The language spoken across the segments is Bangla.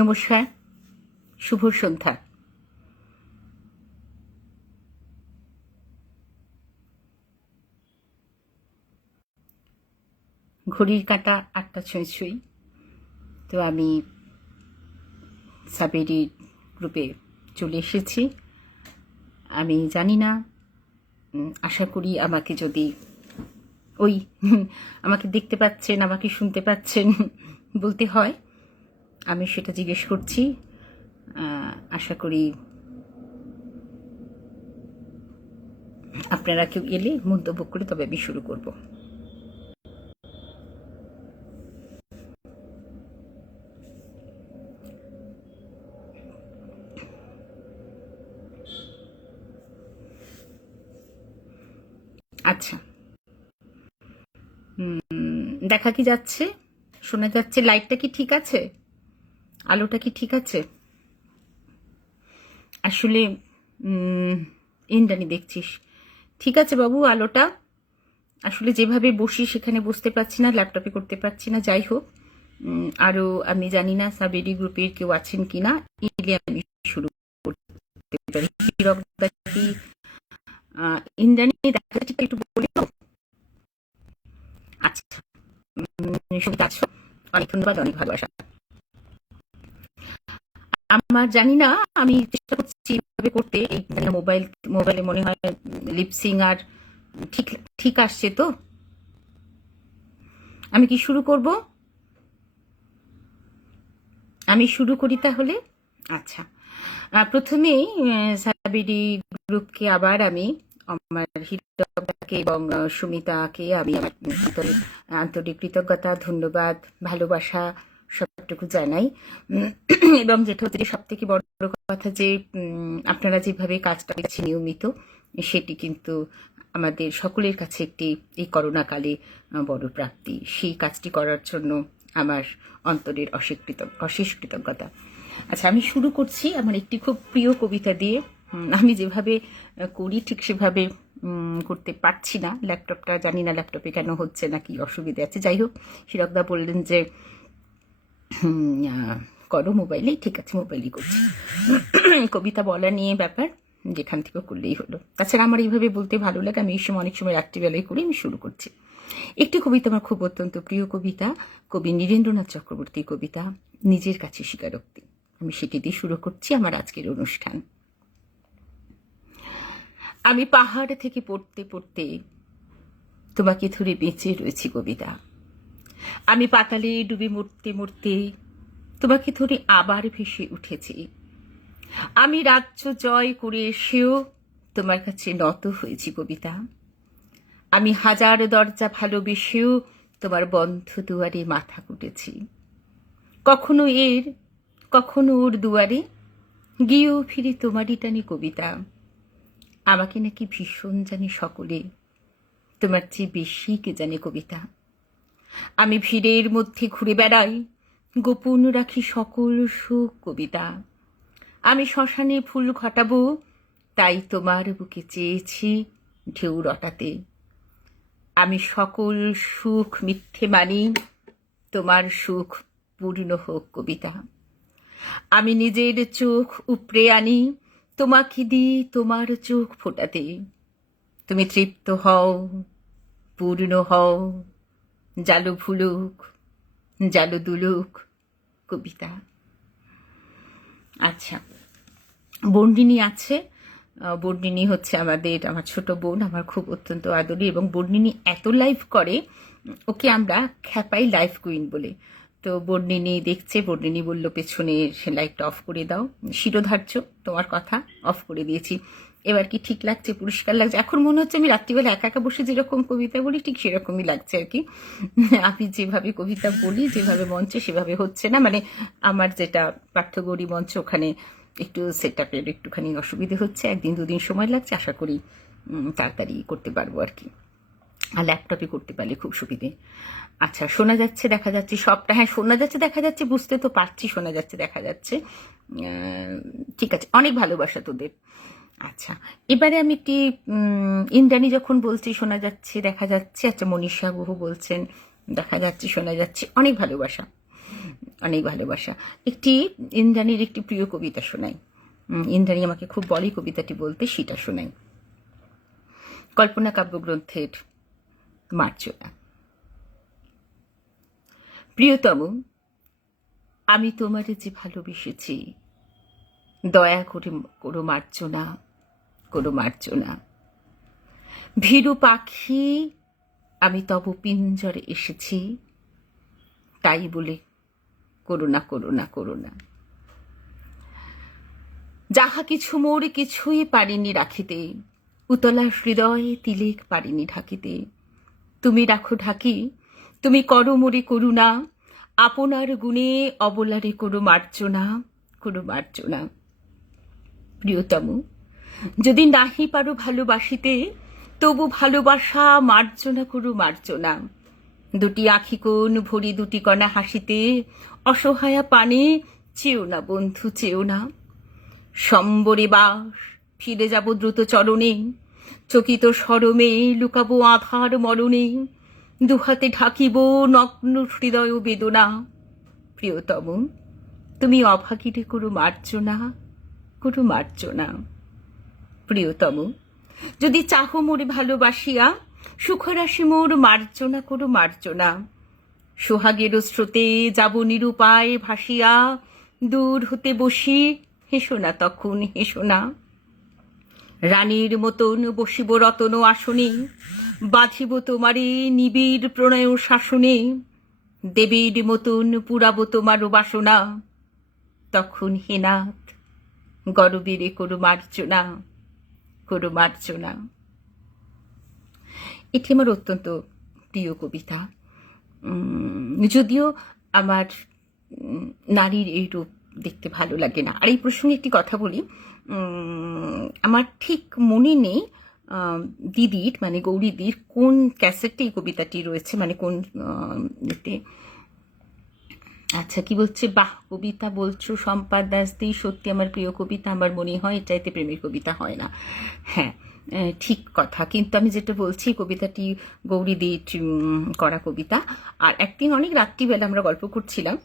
নমস্কার, শুভ সন্ধ্যা। ঘড়ির কাঁটা 8টা ছুঁই। তো আমি সাবেরি গ্রুপে চলে এসেছি। আমি জানি না, আশা করি আমাকে যদি আমাকে দেখতে পাচ্ছেন, আমাকে শুনতে পাচ্ছেন বলতে হয়, আমি সেটা জিজ্ঞেস করছি। আশা করি আপনারা কেউ এলে মন্তব্য করে তবে আমি শুরু করব। আচ্ছা, দেখা কি যাচ্ছে, শোনা যাচ্ছে? লাইটটা কি ঠিক আছে? আলোটা কি ঠিক আছে? আসলে ইন্দ্রাণী দেখছিস ঠিক আছে বাবু? আলোটা আসলে যেভাবে বসি সেখানে বসতে পারছি না, ল্যাপটপে করতে পারছি না। যাই হোক, আরও আমি জানি না সাবেরি গ্রুপের কেউ আছেন কিনা, এলে আমি শুরু করতে পারি। ইন্দ্রাণী দেখা যাচ্ছে একটু বলে দাও। আচ্ছা, সুবিধা আছো? অনেক ধন্যবাদ, অনেক ভালোবাসা। আমার জানি না, আমি চেষ্টা করছি এভাবে করতে। মোবাইলে মনে হয় লিপসিং আর ঠিক ঠিক আসছে তো। আমি কি শুরু করব? আমি শুরু করি তাহলে। আচ্ছা, প্রথমেই সাবেরি গ্রুপকে আবার আমি আমার হৃদয়কে এবং সুমিতাকে আমি আমার আন্তরিক কৃতজ্ঞতা, ধন্যবাদ, ভালোবাসা সবটুকু জানাই। এবং যেটা হচ্ছে সব থেকে বড় কথা, যে আপনারা যেভাবে কাজটা করছেন নিয়মিত, সেটি কিন্তু আমাদের সকলের কাছে একটি এই করোনাকালে বড় প্রাপ্তি। সেই কাজটি করার জন্য আমার অন্তরের অশেষ কৃতজ্ঞতা। আচ্ছা, আমি শুরু করছি আমার একটি খুব প্রিয় কবিতা দিয়ে। আমি যেভাবে করি ঠিক সেভাবে করতে পারছি না। ল্যাপটপটা জানি না ল্যাপটপে কেন হচ্ছে না, কি অসুবিধা আছে। যাই হোক, হিরকদা বললেন যে করো মোবাইলেই, ঠিক আছে মোবাইলই করছি। কবিতা বলা নিয়ে ব্যাপার, যেখান থেকে করলেই হলো। তাছাড়া আমার এইভাবে বলতে ভালো লাগে, আমি এই সময় অনেক সময় রাত্রিবেলায় করি। আমি শুরু করছি। একটি কবিতা আমার খুব অত্যন্ত প্রিয় কবিতা, কবি নীরেন্দ্রনাথ চক্রবর্তীর কবিতা, নিজের কাছে স্বীকারোক্তি। আমি সেটি দিয়ে শুরু করছি আমার আজকের অনুষ্ঠান। আমি পাহাড় থেকে পড়তে পড়তে তোমাকে ধরে বেঁচে রয়েছি কবিতা। আমি পাতালে ডুবে মরতে মরতে তোমাকে ধরে আবার ভেসে উঠেছি। আমি রাজ্য জয় করে এসেও তোমার কাছে নত হয়েছি কবিতা। আমি হাজার দরজা ভালোবেসেও তোমার বন্ধ দুয়ারে মাথা কুটেছি। কখনো এর, কখনো ওর দুয়ারে গিয়েও ফিরে তোমারই টানি কবিতা। আমাকে নাকি ভীষণ জানে সকলে, তোমার চেয়ে বেশি কে জানে কবিতা। আমি ভিড়ের মধ্যে ঘুরে বেড়াই, গোপন রাখি সকল সুখ কবিতা। আমি শ্মশানে ফুল ঘটাবো, তাই তোমার বুকে চেয়েছি ঢেউ রটাতে। আমি সকল সুখ মিথ্যে মানি, তোমার সুখ পূর্ণ হোক কবিতা। আমি নিজের চোখ উপড়ে আনি, তোমাকে দিই তোমার চোখ ফোটাতে। তুমি তৃপ্ত হও, পূর্ণ হও, জালো ভুলুক, জালো দুলুক কবিতা। আচ্ছা, বর্ণিনী আছে। বর্ণিনী হচ্ছে আমার ছোট বোন, আমার খুব অত্যন্ত আদরী। এবং বর্ণিনী এত লাইভ করে, ওকে আমরা খ্যাপাই লাইভ কুইন বলে। তো বর্ণিনী দেখছে, বর্ণিনী বলল পেছনে সে লাইটটা অফ করে দাও। শিরোধার্য তোমার কথা, অফ করে দিয়েছি। এবার কি ঠিক লাগছে? পরিষ্কার লাগছে? এখন মনে হচ্ছে আমি রাত্রিবেলা একা একা বসে যেরকম কবিতা বলি ঠিক সেরকমই লাগছে আর কি। আমি যেভাবে কবিতা বলি, যেভাবে মঞ্চে, সেভাবে হচ্ছে না। মানে আমার যেটা পাঠ্যগৌরী মঞ্চ, ওখানে একটু সেট আপের একটুখানি অসুবিধে হচ্ছে। 1-2 দিন সময় লাগছে, আশা করি তাড়াতাড়ি করতে পারবো আর কি। আর ল্যাপটপে করতে পারলে খুব সুবিধে। আচ্ছা, শোনা যাচ্ছে, দেখা যাচ্ছে সবটা? হ্যাঁ, শোনা যাচ্ছে, দেখা যাচ্ছে, বুঝতে তো পারছি। শোনা যাচ্ছে, দেখা যাচ্ছে, ঠিক আছে। অনেক ভালোবাসা তোদের। আচ্ছা, এবারে আমি একটি ইন্দ্রাণী যখন বলছি শোনা যাচ্ছে, দেখা যাচ্ছে। আচ্ছা, মনীষা গুহ বলছেন দেখা যাচ্ছে, শোনা যাচ্ছে, অনেক ভালোবাসা। অনেক ভালোবাসা। একটি ইন্দ্রাণীর একটি প্রিয় কবিতা শোনাই। ইন্দ্রাণী আমাকে খুব বলে কবিতাটি বলতে, সেটা শোনাই। কল্পনা কাব্যগ্রন্থের মার্জনা। প্রিয়তম, আমি তোমারে যে ভালোবেসেছি, দয়া করে করো মার্জনা, করো মার্জনা। ভীরু পাখি আমি তব পিঞ্জরে এসেছি, তাই বলে করুণা করুণা করুণা। যাহা কিছু মোর কিছুই পারিনি রাখিতে, উতলা হৃদয় তিলেক পারিনি ঢাকিতে। তুমি রাখো ঢাকি, তুমি করো মোরে করুণা, আপনার গুণে অবলারে করো মার্জনা, করো মার্জনা। প্রিয়তম, যদি নাহি পারো ভালোবাসিতে, তবু ভালোবাসা মার্জনা করো মার্জনা। দুটি আখি কোণ ভরি দুটি কণা হাসিতে, অসহায়া পানে চেও না বন্ধু চেও না। সম্বরে বাস ফিরে যাব দ্রুত চরণে, চকিত সরমে লুকাবো আধার মরণে, দুহাতে ঢাকিব নগ্ন হৃদয় বেদনা। প্রিয়তম, তুমি অভাগীরে করো মার্জনা, করো মার্জনা। প্রিয়তম, যদি চাহো মোরে ভালোবাসিয়া, সুখরাশি মোর মার্জনা করো মার্জনা। সোহাগের স্রোতে যাব নিরুপায় ভাসিয়া, দূর হতে বসি হেসো না তখন হেসো না। রানীর মতন বসিব রতন আসনে, বাঁধিব তোমারে নিবিড় প্রণয় শাসনে। দেবীর মতন পুরাব তোমার বাসনা, তখন হেনাথ গরবেরে করো মার্জনা, করো মার্জনা। এটি আমার অত্যন্ত প্রিয় কবিতা। যদিও আমার নারীর এই রূপ দেখতে ভালো লাগে না। আর এই প্রসঙ্গে একটি কথা বলি, আমার ঠিক মনে নেই দিদির মানে গৌরীদির কোন ক্যাসেটে এই কবিতাটি রয়েছে, মানে কোন এতে। আচ্ছা, কি বলছে, বাহ কবিতা বলছো সম্পাদ দাসদি, সত্যি আমার প্রিয় কবিতা। আমার মনে হয় এটাইতে প্রেমের কবিতা হয় না। হ্যাঁ, ঠিক কথা। কিন্তু আমি যেটা বলছি, কবিতাটি গৌরীদির করা কবিতা। আর একদিন অনেক রাত্রিবেলা আমরা গল্প করছিলাম,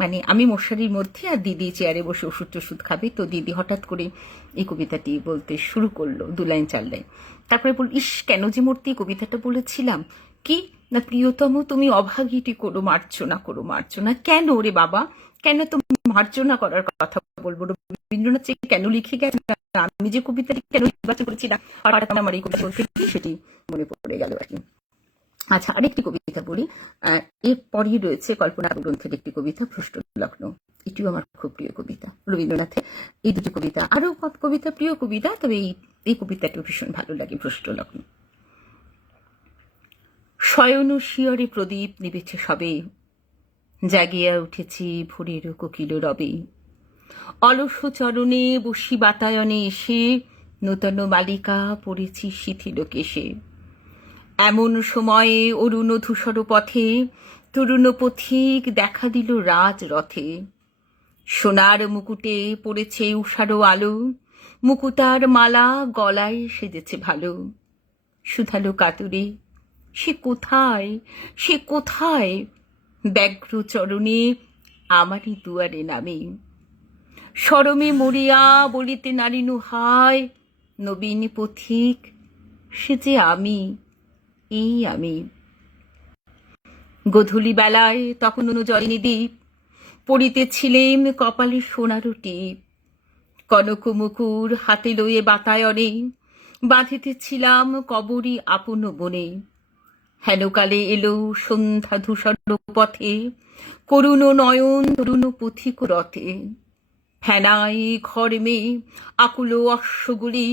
মানে আমি মশারির মধ্যে, আর দিদি চেয়ারে বসে ওষুধ টষুধ খাবে। তো দিদি হঠাৎ করে এই কবিতাটি বলতে শুরু করলো, 2 লাইন 4 লাইন। তারপরে বল, ইস কেন যে মূর্তি কবিতাটা বলেছিলাম, কি না, প্রিয়তম তুমি অভাগীটি করো মার্জনা, করো মার্জনা। কেন রে বাবা, কেন তো মার্জনা করার কথা বলবো? রবীন্দ্রনাথ কেন লিখে গেছেন, আমি যে কবিতাটি কেন নির্বাচন করেছিলাম, আমার এই কবিতা বলতে সেটি মনে পড়ে গেল আর কি। আচ্ছা, আরেকটি কবিতা বলি। এরপরই রয়েছে কল্পনা গ্রন্থের একটি কবিতা, ভ্রষ্ট লগ্ন। এটিও আমার খুব প্রিয় কবিতা, রবীন্দ্রনাথের। এই দুটি কবিতা, আরো কবিতা প্রিয় কবিতা, তবে এই কবিতাটিও ভীষণ ভালো লাগে, ভ্রষ্ট লগ্ন। শয়ন শিয়রে প্রদীপ নিবেছে সবে, জাগিয়া উঠেছি ভোরের কোকিল রবে। অলস চরণে বসি বাতায়নে এসে, নূতন মালিকা পড়েছি শিথিল কেশে। এমন সময়ে অরুণ ধূসর পথে, তরুণ পথিক দেখা দিল রাজ রথে। সোনার মুকুটে পড়েছে উষারো আলো, মুকুতার মালা গলায় সেজেছে ভালো। শুধালো কাতুরে, সে কোথায়, সে কোথায়? ব্যগ্র চরণে আমারই দুয়ারে নামে। শরমে মরিয়া বলিতে নারিনু হায়, নবীন পথিক সে যে আমি, এই আমি। গোধূলি বেলায় তখন জয়নী দ্বীপ, পড়িতেছিলেম কপালে সোনারু টিপ। কনক মুকুর হাতে লইয়ে বাতায়নে, বাঁধিতেছিলাম কবরী আপন বনে। হেনকালে এলো সন্ধ্যা ধূসর পথে, করুণ নয়ন তরুণ পথিক রথে। ফেনাই ঘরমে আকুল অশ্বগুলি,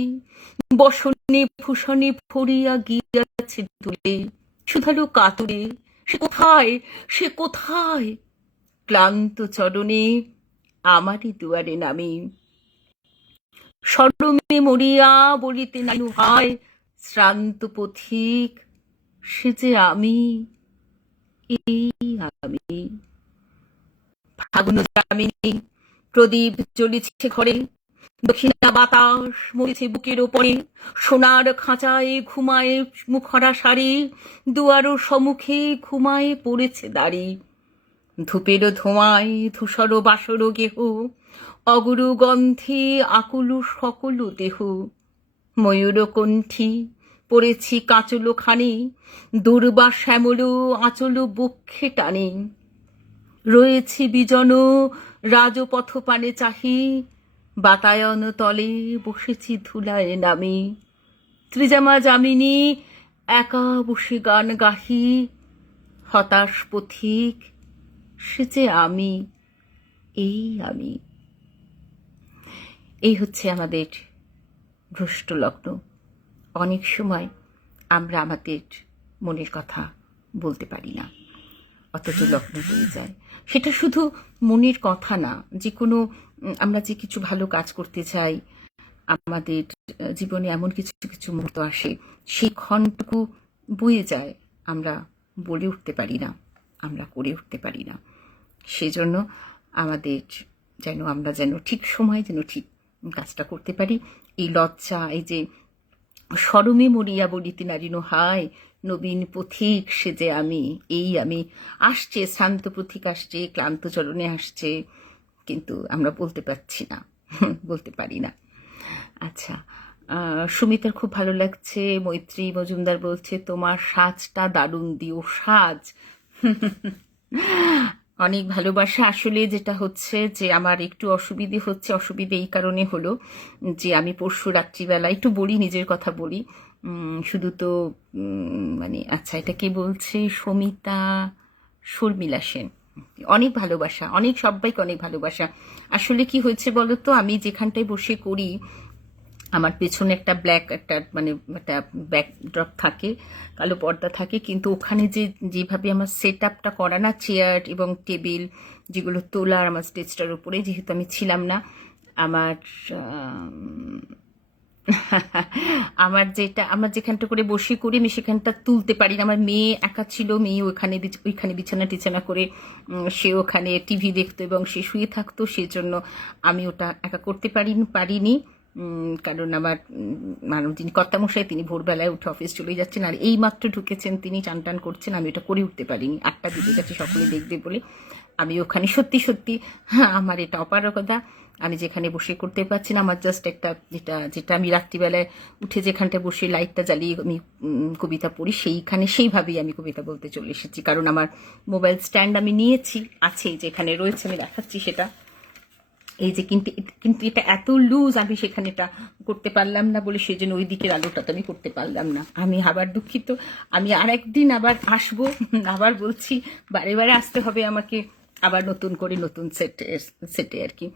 বসনে ভূষণে ভরিয়া গিয়াছে দুলে। শুধালো কাতুরে, সে কোথায়, সে কোথায়? ক্লান্ত চরণে আমারই দুয়ারে নামে। শরমে মরিয়া বলিতে নাইনু হায়, শ্রান্ত পথিক সে যে আমি, এই আমি। ফাগুন যামিনী প্রদীপ জ্বলিছে ঘরে, দক্ষিণা বাতাস মরেছে বুকের ওপরে। সোনার খাঁচায় ঘুমায় মুখরা সারি, দুয়ারো সম্মুখে ঘুমায় পড়েছে দাঁড়ি। ধূপের ধোঁয়ায় ধূসর বাসর গেহ, অগুরু গন্ধে আকুল সকল দেহ। ময়ূরকণ্ঠী পড়েছি কাঁচল খানি, দুর্বা শ্যামল আঁচল বক্ষে টানে। রয়েছি বিজন রাজপথ পানে চাহি, বাতায়ন তলে বসেছি ধুলায় নামি। ত্রিজামা যামিনী একা বসে গান গাহি, হতাশ পথিক সে যে আমি, এই আমি। এই হচ্ছে আমাদের ভ্রষ্ট লগ্ন। অনেক সময় আমরা আমাদের মনের কথা বলতে পারি না, অথচ লগ্ন হয়ে যায়। সেটা শুধু মনের কথা না, যে কোনো আমরা যে কিছু ভালো কাজ করতে চাই, আমাদের জীবনে এমন কিছু কিছু মুহূর্ত আসে, সেই ক্ষণটুকু বয়ে যায়, আমরা বলে উঠতে পারি না, আমরা করে উঠতে পারি না। সেজন্য আমাদের আমরা যেন ঠিক সময় যেন ঠিক কাজটা করতে পারি। এই লজ্জা, এই যে সরমে মরিয়া বলিতে নারিনো হায়, নবীন পথিক সে যে আমি, এই আমি। আসছে শ্রান্ত পথিক, আসছে ক্লান্ত চরণে আসছে, কিন্তু আমরা বলতে পারছি না, বলতে পারি না। আচ্ছা, সুমিতার খুব ভালো লাগছে। মৈত্রী মজুমদার বলছে তোমার সাজটা দারুণ দিও, সাজ। অনেক ভালোবাসা। আসলে যেটা হচ্ছে যে আমার একটু অসুবিধে হচ্ছে, অসুবিধে এই কারণে হলো যে আমি পরশু রাত্রিবেলা একটু বলি, নিজের কথা বলি শুধু, তো মানে আচ্ছা, এটা কে বলছে? সমিতা শর্মিলা সেন। অনেক ভালোবাসা, অনেক সবাইকে অনেক ভালোবাসা। আসলে কি হয়েছে বলো তো, আমি যেখানটায় বসে করি আমার পেছনে একটা ব্ল্যাক একটা মানে একটা ব্যাকড্রপ থাকে, কালো পর্দা থাকে, কিন্তু ওখানে যেভাবে আমার সেট আপটা করা না, চেয়ার এবং টেবিল যেগুলো তোলার আমার স্টেজটার উপরে, যেহেতু আমি ছিলাম না, আমার আমার যেখানটা করে বসে করি আমি সেখানটা তুলতে পারি না। আমার মেয়ে একা ছিল, মেয়ে ওইখানে বিছানা টিছানা করে সে ওখানে টিভি দেখতো এবং সে শুয়ে থাকতো, সেজন্য আমি ওটা একা করতে পারিনি। কারণ আমার যিনি কর্তামশাই, তিনি ভোরবেলায় উঠে অফিস চলে যাচ্ছেন, আর এই মাত্র ঢুকেছেন, তিনি চান টান করছেন, আমি ওটা করে উঠতে পারিনি। 8টা বেজে গেছে সকলে দেখবে বলে। আমি ওখানে সত্যি সত্যি আমার এটা অপারগতা, আমি যেখানে বসে করতে পারছি না। আমার জাস্ট একটা যেটা আমি রাত্রিবেলায় উঠে যেখানটায় বসে লাইটটা জ্বালিয়ে আমি কবিতা পড়ি, সেইভাবেই আমি কবিতা বলতে চলে এসেছি। কারণ আমার মোবাইল স্ট্যান্ড আমি নিয়েছি, আছে যেখানে রয়েছে, আমি দেখাচ্ছি সেটা, এই যে। কিন্তু এটা এত লুজ, আমি সেখানে এটা করতে পারলাম না বলে সেজন্য ওই দিকের আলোটা তো আমি করতে পারলাম না। আমি আবার দুঃখিত, আমি আর একদিন আবার আসবো, আবার বলছি বারে বারে আসতে হবে আমাকে, আবার নতুন করে নতুন সেটে আর কি।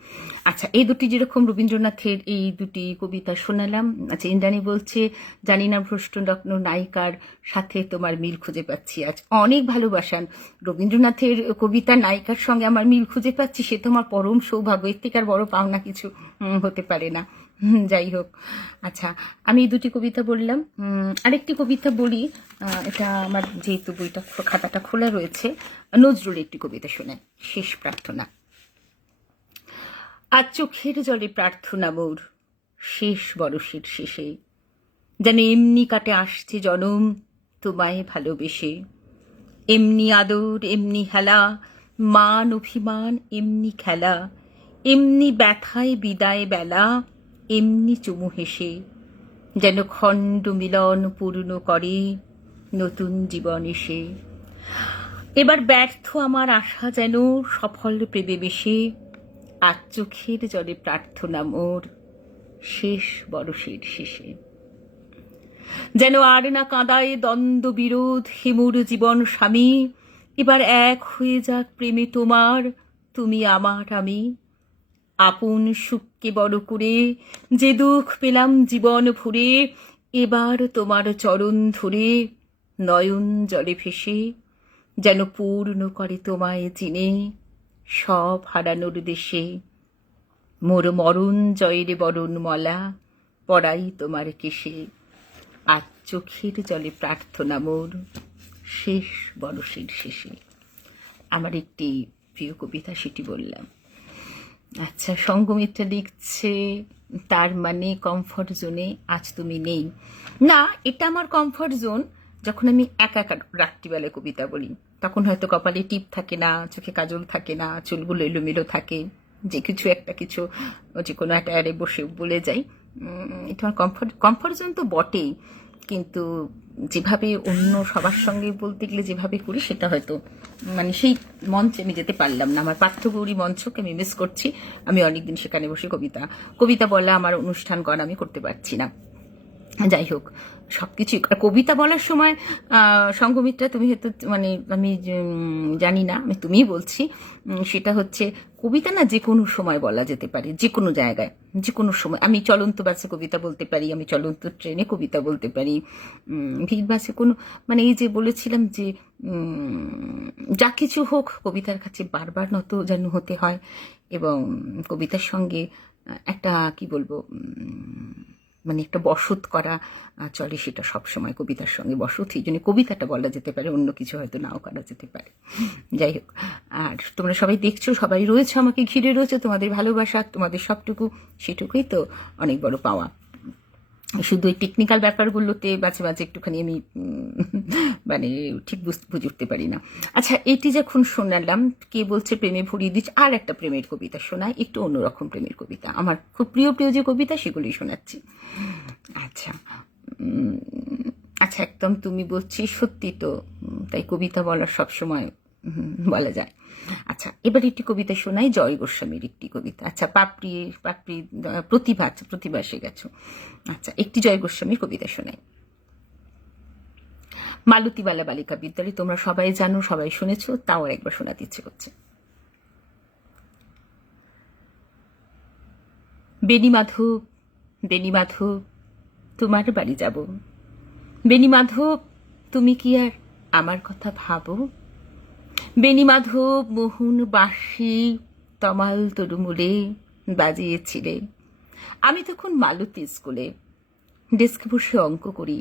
আচ্ছা, এই দুটি যেরকম রবীন্দ্রনাথের এই দুটি কবিতা শোনালাম। আচ্ছা, ইন্দ্রাণী বলছে জানি না ভ্রষ্ট লগ্ন নায়িকার সাথে তোমার মিল খুঁজে পাচ্ছি আজ। অনেক ভালোবাসান। রবীন্দ্রনাথের কবিতা নায়িকার সঙ্গে আমার মিল খুঁজে পাচ্ছি, সে তো আমার পরম সৌভাগ্য, এর থেকে আর বড় পাওনা কিছু হতে পারে না। যাই হোক, আচ্ছা, আমি এই দুটি কবিতা বললাম। আরেকটি কবিতা বলি, এটা আমার যেহেতু বইটা খাতাটা খোলা রয়েছে, নজরুল একটি কবিতা শোনে, শেষ প্রার্থনা। আজ চোখের জলে প্রার্থনা মোর, শেষ বরষের শেষে, যেন এমনি কাটে আসছে জনম তোমায় ভালোবেসে। এমনি আদর, এমনি হেলা, মান অভিমান এমনি খেলা, এমনি ব্যথায় বিদায় বেলা, এমনি চুমু হেসে, যেন খণ্ড মিলন পূর্ণ করে নতুন জীবন এসে। এবার ব্যর্থ আমার আশা যেন সফল প্রেমে বেশে, আজ চোখের জলে প্রার্থনা মোর, শেষ বরষের শেষে। যেন আর না কাঁদায় দ্বন্দ্ব বিরোধ হিমুর জীবন স্বামী, এবার এক হয়ে যাক প্রেমে তোমার, তুমি আমার আমি। আপন সুখকে বড় করে যে দুঃখ পেলাম জীবন ভরে, এবার তোমার চরণ ধরে নয়ন জলে ভেসে, যেন পূর্ণ করে তোমায় চিনে সব হারানোর দেশে। মোর মরণ জয়ের বরণ মলা পড়াই তোমার কেশে, আজ চোখের জলে প্রার্থনা মোর, শেষ বরষের শেষে। আমার একটি প্রিয় কবিতা, সেটি বললাম। আচ্ছা, সঙ্গমিত্রা লিখছে তার মানে কমফর্ট জোনে আজ তুমি নেই। না, এটা আমার কমফর্ট জোন যখন আমি একা একা রাত্রিবেলায় কবিতা বলি। তখন হয়তো কপালে টিপ থাকে না, চোখে কাজল থাকে না, চুলগুলো এলোমেলো থাকে, যে কিছু একটা কিছু যে কোনো একটা অ্যারে বসে বলে যাই। এটা আমার কমফর্ট জোন তো বটেই, কিন্তু যেভাবে অন্য সবার সঙ্গে বলতে গেলে যেভাবে করি সেটা হয়তো মানে সেই মঞ্চে আমি যেতে পারলাম না। আমার পাঠ্যগৌরী মঞ্চকে আমি মিস করছি। আমি অনেকদিন সেখানে বসে কবিতা বলা, আমার অনুষ্ঠান করা আমি করতে পারছি না। যাই হোক, সবকিছুই কবিতা বলার সময় সঙ্গমিত্রা তুমি হয়তো মানে আমি জানি না, আমি তুমিই বলছি, সেটা হচ্ছে কবিতা না যে কোনো সময় বলা যেতে পারে, যে কোনো জায়গায়, যে কোনো সময়। আমি চলন্ত বাসে কবিতা বলতে পারি, আমি চলন্ত ট্রেনে কবিতা বলতে পারি, ভিড় বাসে কোনো মানে এই যে বলেছিলাম যে যা কিছু হোক কবিতার কাছে বারবার নত যেন হতে হয়, এবং কবিতার সঙ্গে একটা কি বলবো মানে একটা বসত করা চলে, সেটা সবসময় কবিতার সঙ্গে বসত, এই জন্য কবিতাটা বলা যেতে পারে, অন্য কিছু হয়তো নাও করা যেতে পারে। যাই হোক, আর তোমরা সবাই দেখছো, সবাই রয়েছে, আমাকে ঘিরে রয়েছে, তোমাদের ভালোবাসা, তোমাদের সবটুকু, সেটুকুই তো অনেক বড় পাওয়া। শুধু এই টেকনিক্যাল ব্যাপারগুলোতে মাঝে মাঝে একটুখানি আমি মানে ঠিক বুঝে উঠতে পারি না। আচ্ছা, এটি যখন শোনালাম, কে বলছে প্রেমে ভরিয়ে দিচ্ছে, আর একটা প্রেমের কবিতা শোনায়, একটু অন্যরকম প্রেমের কবিতা, আমার খুব প্রিয় প্রিয় যে কবিতা সেগুলোই শোনাচ্ছি। আচ্ছা, আচ্ছা, একদম তুমি বলছি সত্যি তো, তাই কবিতা বলার সবসময় বলা যায়। আচ্ছা, এবার একটি কবিতা শোনাই, জয় গোস্বামীর একটি কবিতা। আচ্ছা, পাপড়ি প্রতিভা এসে গেছো। আচ্ছা, একটি জয় গোস্বামীর কবিতা শোনাই। মালতীবালা বালিকা বিদ্যালয়, তোমরা সবাই জানো, সবাই শুনেছো, তাও আর একবার শোনাতে ইচ্ছে করছে। বেণীমাধব, বেণীমাধব, তোমার বাড়ি যাব। বেণীমাধব, তুমি কি আর আমার কথা ভাবো? বেণীমাধব মোহন বাঁশি তমাল তরুমুলে বাজিয়েছিলে, আমি তখন মালতী স্কুলে ডেস্কে বসে অঙ্ক করি,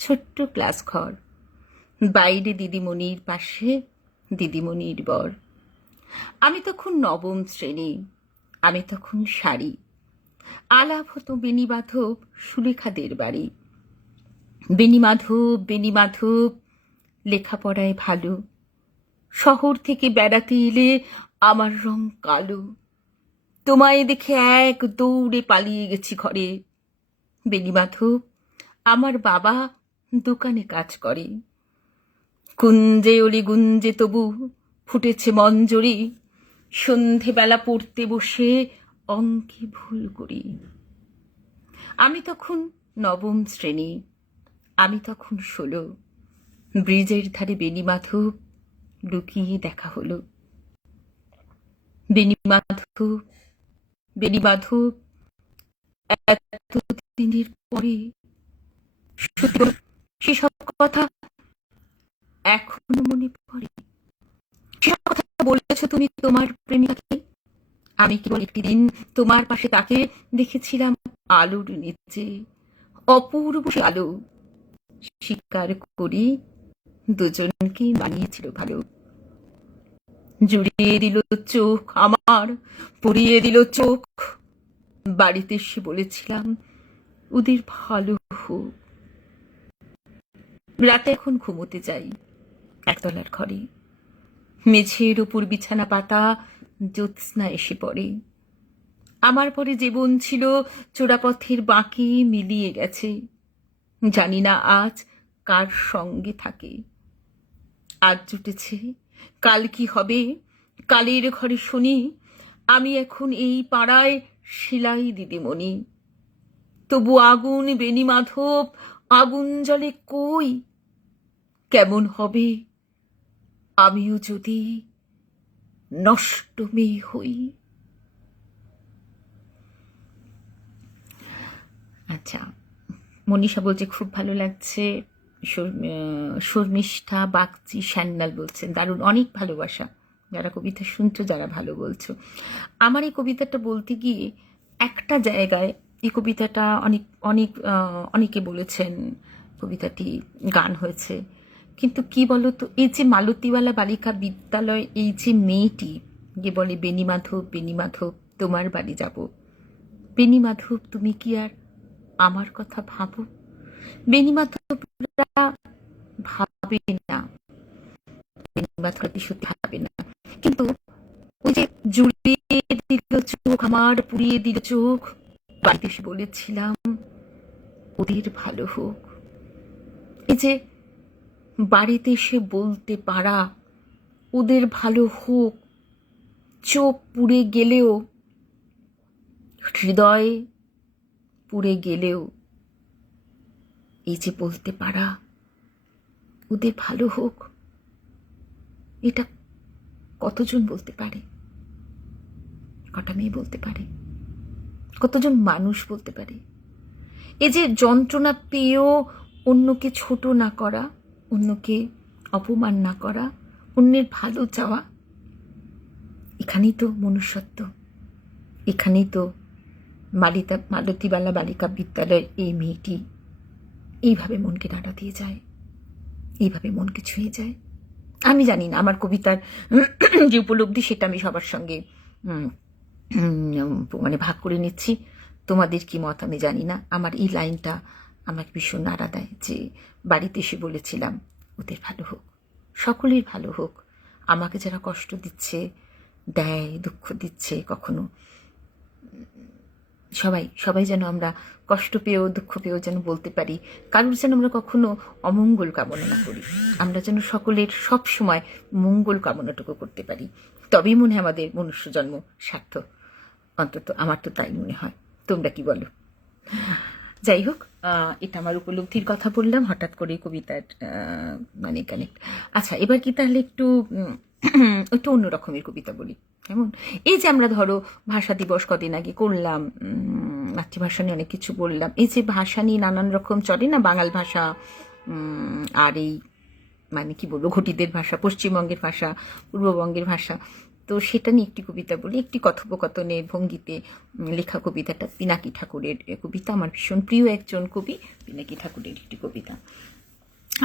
ছোট্ট ক্লাস ঘর, বাইরে দিদিমণির পাশে দিদিমণির বর। আমি তখন নবম শ্রেণী, আমি তখন শাড়ি, আলাপ হতো বেণীমাধব সুলেখাদের বাড়ি। বেণীমাধব, বেণীমাধব, লেখাপড়ায় ভালো, শহর থেকে বেড়াতে এলে আমার রং কালো, তোমায় দেখে এক দৌড়ে পালিয়ে গেছি ঘরে। বেণীমাধব, আমার বাবা দোকানে কাজ করে, কুঞ্জে অলি গুঞ্জে তবু ফুটেছে মঞ্জরি, সন্ধেবেলা পড়তে বসে অঙ্কে ভুল করি। আমি তখন নবম শ্রেণী, আমি তখন 16, ব্রিজের ধারে বেণীমাধব লুকিয়ে দেখা হলো। বেণীমাধব, বেণীমাধব, এতদিনের পরে সেসব কথা এখনো মনে পড়ে। সেসব কথা বলেছ তুমি তোমার প্রেমিকাকে, আমি কেবল একটি দিন তোমার পাশে তাকে দেখেছিলাম আলোর নিচে, অপূর্ব আলো, স্বীকার করি দুজনকে মানিয়েছিল ভালো। জুড়িয়ে দিল চোখ আমার, পরিয়ে দিল চোখ, বাড়িতে এসে বলেছিলাম ওদের ভালো হোক। রাতে এখন ঘুমোতে যাই একতলার ঘরে, মেঝের ওপর বিছানা পাতা, জ্যোৎস্না এসে পড়ে। আমার পরে জীবন ছিল চোরাপথের বাঁকে মিলিয়ে গেছে, জানি না আজ কার সঙ্গে থাকে। আজ জুটেছে, কাল কি হবে, কালের ঘরে শুনি আমি এখন এই পাড়ায় সেলাই দিদিমণি। তবু আগুন বেণীমাধব, আগুন জলে কই, কেমন হবে আমিও যদি নষ্ট মেয়ে হই। আচ্ছা, মনীষা বলছে খুব ভালো লাগছে, শর্মিষ্ঠা বাগচি স্যান্নাল বলছেন দারুণ, অনেক ভালোবাসা, যারা কবিতা শুনছো, যারা ভালো বলছো। আমার এই কবিতাটা বলতে গিয়ে একটা জায়গায়, এই কবিতাটা অনেক অনেক অনেকে বলেছেন কবিতাটি গান হয়েছে, কিন্তু কি বলতো, এই যে মালতীবালা বালিকা বিদ্যালয়, এই যে মেয়েটি যে বলে বেণীমাধব, বেণীমাধব, তোমার বাড়ি যাব, বেণীমাধব তুমি কি আর আমার কথা ভাবো? বেণীমাধবরা ভাবে না, বাতরাতি সত্যি হবে না, কিন্তু ওই যে জুড়িয়ে দিল চোখ, আমার পুড়িয়ে দিল চোখ, বাড়িতে এসে বলেছিলাম ওদের ভালো হোক। এই যে বাড়িতে এসে বলতে পারা ওদের ভালো হোক, চোখ পুড়ে গেলেও, হৃদয় পুড়ে গেলেও এই যে বলতে পারা ওদের ভালো হোক, এটা কতজন বলতে পারে? কটা মেয়ে বলতে পারে? কতজন মানুষ বলতে পারে? এই যে যন্ত্রণা পেয়েও অন্যকে ছোট না করা, অন্যকে অপমান না করা, অন্যের ভালো চাওয়া, এখানেই তো মনুষ্যত্ব, এখানেই তো মালতীবালা বালিকা বিদ্যালয়ের এই মেয়েটি এইভাবে মনকে নাড়া দিয়ে যায়, এইভাবে মনকে ছুঁয়ে যায়। আমি জানি না আমার কবিতার যে উপলব্ধি সেটা আমি সবার সঙ্গে মানে ভাগ করে নিচ্ছি, তোমাদের কি মত আমি জানি না। আমার এই লাইনটা আমাকে ভীষণ নাড়া দেয়, যে বাড়িতে এসে বলেছিলাম ওদের ভালো হোক, সকলের ভালো হোক, আমাকে যারা কষ্ট দিচ্ছে, দেয়, দুঃখ দিচ্ছে, কখনো সবাই সবাই যেন আমরা কষ্ট পেয়েও দুঃখ পেয়েও যেন বলতে পারি, কারোর যেন আমরা কখনো অমঙ্গল কামনা না করি, আমরা যেন সকলের সব সময় মঙ্গল কামনাটুকু করতে পারি, তবেই মনে হয় আমাদের মনুষ্য জন্ম সার্থক। অন্তত আমার তো তাই মনে হয়, তোমরা কি বলো? যাই হোক, এটা আমার উপলব্ধির কথা বললাম হঠাৎ করে কবিতার মানে কানেক্ট। আচ্ছা, এবার কি তাহলে একটু অন্য রকমের কবিতা বলি। কেমন? এই যে আমরা ধরো ভাষা দিবস কদিন আগে করলাম, মাতৃভাষা নিয়ে অনেক কিছু বললাম, এই যে ভাষা নিয়ে নানান রকম চলে না, বাঙাল ভাষা আর এই মানে কি বলবো ঘটিদের ভাষা, পশ্চিমবঙ্গের ভাষা, পূর্ববঙ্গের ভাষা, তো সেটা নিয়ে একটি কবিতা বলি। একটি কথোপকথনের ভঙ্গিতে লেখা কবিতাটা পিনাকি ঠাকুরের কবিতা, আমার ভীষণ প্রিয় একজন কবি, পিনাকি ঠাকুরের একটি কবিতা।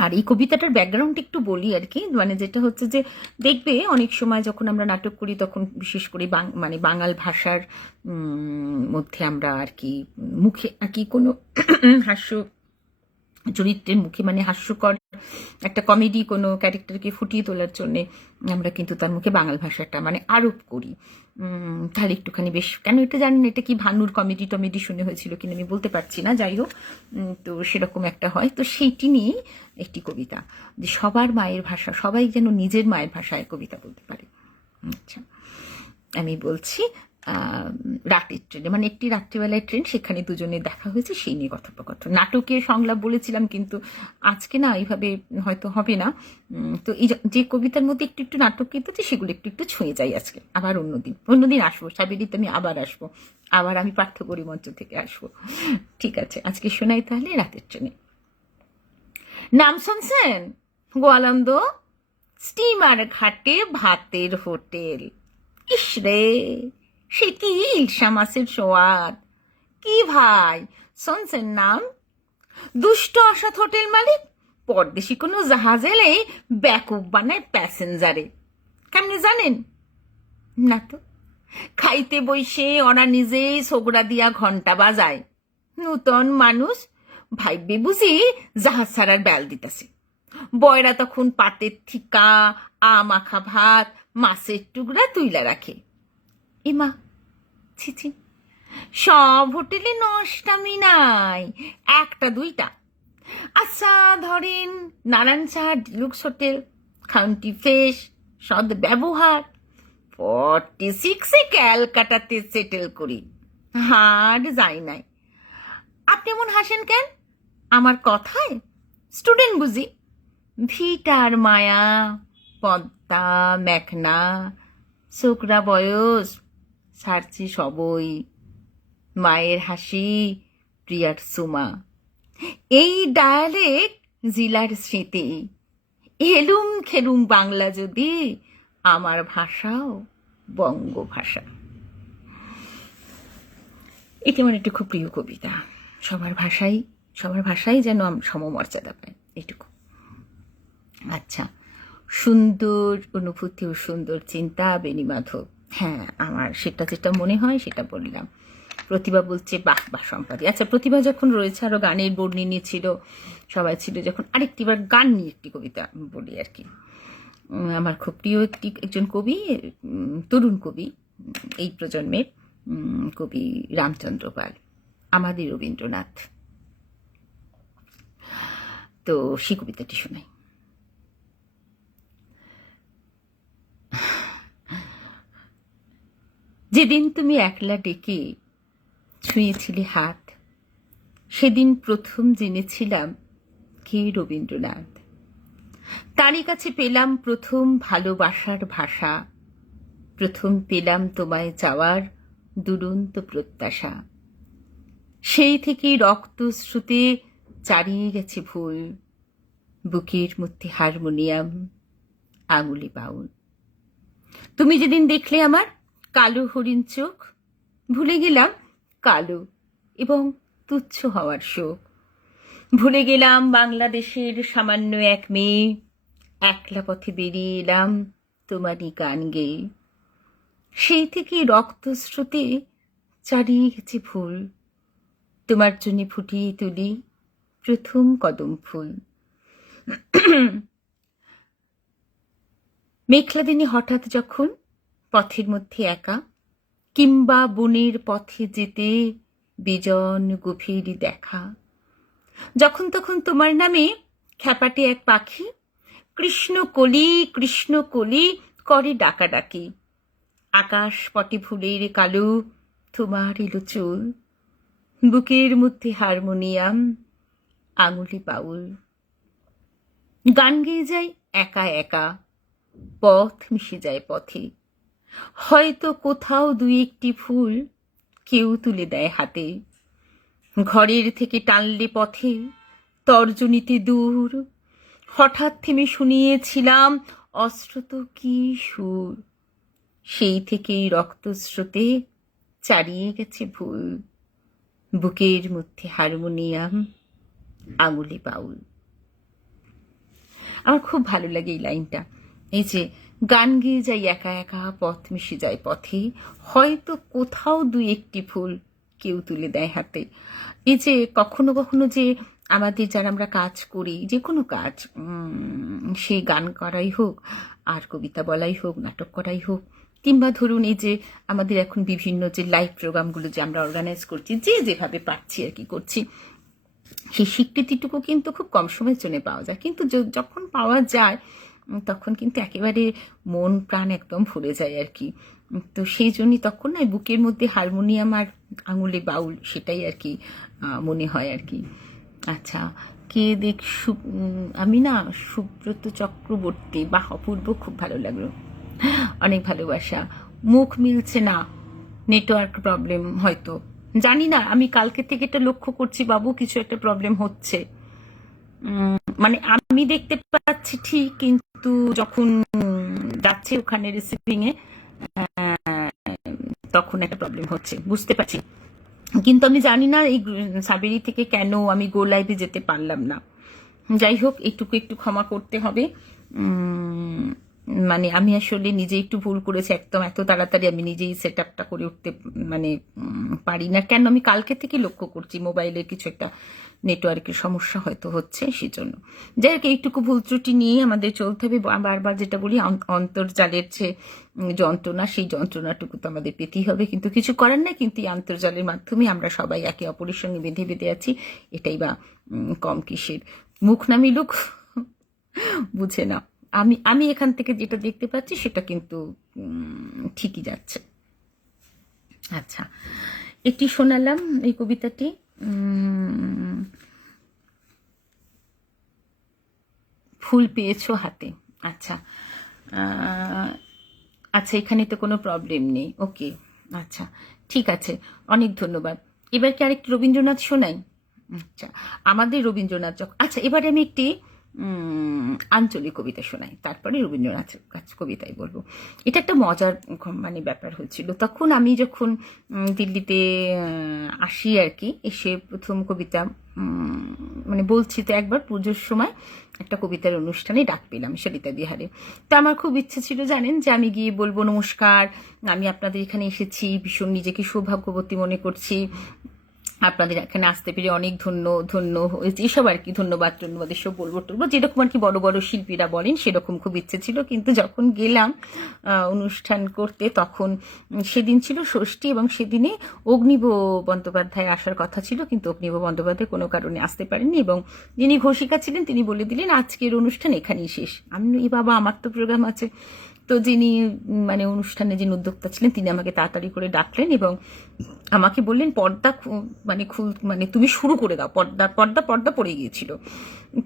আর এই কবিতাটার ব্যাকগ্রাউন্ড একটু বলি আর কি, মানে যেটা হচ্ছে যে দেখবে অনেক সময় যখন আমরা নাটক করি তখন বিশেষ করে মানে বাঙাল ভাষার মধ্যে আমরা আর কি মুখে আর কি কোনো হাস্য চরিত্রের মুখে মানে হাস্যকর একটা কমেডি কোনো ক্যারেক্টারকে ফুটিয়ে তোলার জন্যে আমরা কিন্তু তার মুখে বাঙাল ভাষাটা মানে আরোপ করি, তাহলে একটুখানি বেশ, কেন এটা জানেন এটা কি ভানুর কমেডি টমেডি শুনে হয়েছিল কিনা আমি বলতে পারছি না, যাই হোক, তো সেরকম একটা হয়। তো সেইটি নিয়ে একটি কবিতা, যে সবার মায়ের ভাষা, সবাই যেন নিজের মায়ের ভাষায় কবিতা বলতে পারে। আচ্ছা, আমি বলছি রাতের ট্রেনে, মানে একটি রাত্রিবেলায় ট্রেন, সেখানে দুজনে দেখা হয়েছে, সেই নিয়ে কথোপকথন। নাটকের সংলাপ বলেছিলাম, কিন্তু আজকে না এইভাবে হয়তো হবে না। তো এই যে কবিতার মধ্যে একটু একটু নাটক কেটেছে সেগুলো একটু একটু ছুঁয়ে যাই আজকে, আবার অন্যদিন আসবো, সাবেরিতে আমি আবার আসবো, আবার আমি পাঠ্যকরী মঞ্চ থেকে আসবো। ঠিক আছে, আজকে শোনাই তাহলে রাতের ট্রেনে। নাম শুনছেন? গোয়ালন্দ স্টিমার ঘাটে ভাতের হোটেল। ইস রে, সে কি ইলশা মাছের সোয়াদ! কি ভাই, শুনছেন নাম? দুষ্ট অসৎ হোটেল মালিক পরদেশি কোনো জাহাজ এলে ব্যাকুব বানায় প্যাসেঞ্জারে। কেমনে জানেন না? তো খাইতে বইসে ওরা নিজেই ছোকরা দিয়া ঘন্টা বাজায়। নূতন মানুষ ভাইবে বুঝি জাহাজ ছাড়ার বেল দিতেছে। বয়রা তখন পাতের থিকা, মাখা ভাত, মাছের টুকরা তুইলা রাখে। এমা, ছিছি, সব হোটেলে নষ্টামি নাই, একটা দুইটা। আচ্ছা ধরেন Narayan Saha deluxe hotel, county fresh, সদ ব্যবহার, 46-এ ক্যালকাটাতে সেটেল করি, হার যাই নাই। আপনি এমন হাসেন কেন আমার কথায়? স্টুডেন্ট বুঝি? ভিটার মায়া, পদ্মা, মেঘনা, ছোকরা বয়স, ছাড়ছি সবই, মায়ের হাসি, প্রিয়ার সুমা, এই ডায়ালেক্ট জিলার স্মৃতি। এলুম খেলুম বাংলা যদি, আমার ভাষাও বঙ্গভাষা। এটি আমার একটু খুব প্রিয় কবিতা। সবার ভাষাই যেন সমমর্যাদা পায়, এইটুকু। আচ্ছা, সুন্দর অনুভূতি ও সুন্দর চিন্তা, বেণী মাধব। হ্যাঁ, আমার সেটা যেটা মনে হয় সেটা বললাম। প্রতিভা বলছে বাহ বাহ সম্পাদী। আচ্ছা, প্রতিভা যখন রয়েছে, আরো গানের বর্ণিনী ছিল, সবাই ছিল যখন, আরেকটিবার গান নিয়ে একটি কবিতা বলি আর কি। আমার খুব প্রিয় একজন কবি, তরুণ কবি, এই প্রজন্মের কবি রামচন্দ্র পাল, আমাদের রবীন্দ্রনাথ। তো সেই কবিতাটি শোনাই। যেদিন তুমি একলা ডেকে ছুঁয়েছিলে হাত, সেদিন প্রথম জেনেছিলাম কে রবীন্দ্রনাথ। তারই কাছে পেলাম প্রথম ভালোবাসার ভাষা, প্রথম পেলাম তোমায় চাওয়ার দুরন্ত প্রত্যাশা। সেই থেকেই রক্তস্রোতে চারিয়ে গেছে ভুল, বুকের মধ্যে হারমোনিয়াম, আঙুলে বাউল। তুমি যেদিন দেখলে আমার কালো হরিণ চোখ, ভুলে গেলাম কালো এবং তুচ্ছ হওয়ার শোক। ভুলে গেলাম বাংলাদেশের সামান্য এক মেয়ে, একলা পথে বেরিয়ে এলাম তোমারই গান গেয়ে। সেই থেকে রক্তস্রোতে চারিয়ে গেছে ভুল, তোমার জন্য ফুটিয়ে তুলি প্রথম কদম ফুল। মেঘলা দিনে হঠাৎ যখন পথের মধ্যে একা, কিংবা বনের পথে যেতে বিজন গভীর দেখা, যখন তখন তোমার নামে খ্যাপাটে এক পাখি কৃষ্ণ কলি করে ডাকাডাকি। আকাশ পটে ফুলের কালো তোমার এলো চুল, বুকের মধ্যে হারমোনিয়াম, আঙুলে বাউল। গান গেয়ে যায় একা একা, পথ মিশে যায় পথে, হয়তো কোথাও দুই একটি ফুল কেউ তুলে দেয় হাতে। ঘরের থেকে টানলে পথে তর্জনীতে দূর, হঠাৎ থেমে শুনিয়েছিলাম অশ্রুত কি সুর। সেই থেকেই রক্তস্রোতে চারিয়ে গেছে ভুল, বুকের মধ্যে হারমোনিয়াম, আঙুলে বাউল। আমার খুব ভালো লাগে এই লাইনটা। এই যে গান গেয়ে যাই একা একা, পথ মিশে যায় পথে, হয়তো কোথাও দুই একটি ফুল কেউ তুলে দেয় হাতে। এই যে কখনো কখনো যে আমাদের যারা আমরা কাজ করি, যে কোনো কাজ, সে গান করাই হোক, আর কবিতা বলাই হোক, নাটক করাই হোক, কিংবা ধরুন এই যে আমাদের এখন বিভিন্ন যে লাইভ প্রোগ্রামগুলো যে আমরা অর্গানাইজ করছি, যে যেভাবে পারছি আর কি করছি, সেই স্বীকৃতিটুকু কিন্তু খুব কম সময়ের জন্য পাওয়া যায়, কিন্তু যখন পাওয়া যায় তখন কিন্তু একেবারে মন প্রাণ একদম ভরে যায় আর কি। তো সেই জন্যই তখন না বুকের মধ্যে হারমোনিয়াম আর আঙুলে বাউল, সেটাই আর কি মনে হয় আর কি। আচ্ছা, কে দেখ, আমি না সুব্রত চক্রবর্তী, বা অপূর্ব, খুব ভালো লাগলো, অনেক ভালোবাসা। মুখ মিলছে না, নেটওয়ার্ক প্রবলেম হয়তো, জানি না। আমি কালকে থেকে এটা লক্ষ্য করছি বাবু, কিছু একটা প্রবলেম হচ্ছে। মানে আমি দেখতে পাচ্ছি ঠিক, কিন্তু যখন যাচ্ছে ওখানে রিসিভিং এ তখন একটা প্রবলেম হচ্ছে, বুঝতে পারছি। কিন্তু আমি জানি না এই সাবেরি থেকে কেন আমি গো লাইভে যেতে পারলাম না। যাই হোক, এইটুকু একটু ক্ষমা করতে হবে। মানে আমি আসলে নিজে একটু ভুল করেছি, একদম এত তাড়াতাড়ি আমি নিজেই সেট আপটা করে উঠতে মানে পারি না। কেন আমি কালকে থেকে লক্ষ্য করছি মোবাইলের কিছু একটা নেটওয়ার্কের সমস্যা হয়তো হচ্ছে, সেজন্য। যাই হোক, এইটুকু ভুল ত্রুটি নিয়ে আমাদের চলতে হবে। বারবার যেটা বলি, অন্তর্জালের যে যন্ত্রণা, সেই যন্ত্রণাটুকু তো আমাদের পেতেই হবে, কিন্তু কিছু করার নাই। কিন্তু এই আন্তর্জালের মাধ্যমে আমরা সবাই একে অপরের সঙ্গে বেঁধে বেঁধে আছি, এটাই বা কম কিসের। মুখ না মিলুক, বুঝে না। আমি এখান থেকে যেটা দেখতে পাচ্ছি সেটা কিন্তু ঠিকই যাচ্ছে। আচ্ছা, এটি শোনালাম এই কবিতাটি। ফুল পেয়েছো হাতে। আচ্ছা, আচ্ছা, এখানে তো কোনো প্রবলেম নেই। ওকে, আচ্ছা, ঠিক আছে, অনেক ধন্যবাদ। এবার কি আরেকটি রবীন্দ্রনাথ শোনাই? আচ্ছা, আমাদের রবীন্দ্রনাথ আচ্ছা, এবারে আমি একটি আঞ্চলিক কবিতা শোনাই, তারপরে রবীন্দ্রনাথের কাছে কবিতাই বলবো। এটা একটা মজার মানে ব্যাপার হয়েছিল। তখন আমি যখন দিল্লিতে আসি আর কি, এসে প্রথম কবিতা মানে বলছি তো, একবার পুজোর সময় একটা কবিতার অনুষ্ঠানে ডাক পেলাম সরিতা বিহারে। তা আমার খুব ইচ্ছে ছিল জানেন, যে আমি গিয়ে বলবো নমস্কার, আমি আপনাদের এখানে এসেছি, ভীষণ নিজেকে সৌভাগ্যবতী মনে করছি, আপনাদের এখানে আসতে পেরে অনেক ধন্য ধন্য হয়েছে, এসব আর কি, ধন্যবাদ টন্যবাদ এসব বলবো টলবো, যেরকম আর কি বড় বড় শিল্পীরা বলেন সেরকম খুব ইচ্ছে ছিল। কিন্তু যখন গেলাম অনুষ্ঠান করতে, তখন সেদিন ছিল ষষ্ঠী এবং সেদিনে অগ্নিব বন্দ্যোপাধ্যায় আসার কথা ছিল, কিন্তু অগ্নিব বন্দ্যোপাধ্যায় কোনো কারণে আসতে পারেননি এবং যিনি ঘোষিকা ছিলেন তিনি বলে দিলেন আজকের অনুষ্ঠান এখানেই শেষ। আমি এ বাবা, আমার তো প্রোগ্রাম আছে। তো যিনি মানে অনুষ্ঠানে যিনি উদ্যোক্তা ছিলেন তিনি আমাকে তাড়াতাড়ি করে ডাকলেন এবং আমাকে বললেন পর্দা মানে মানে তুমি শুরু করে দাও, পর্দা পর্দা পর্দা পড়ে গিয়েছিল।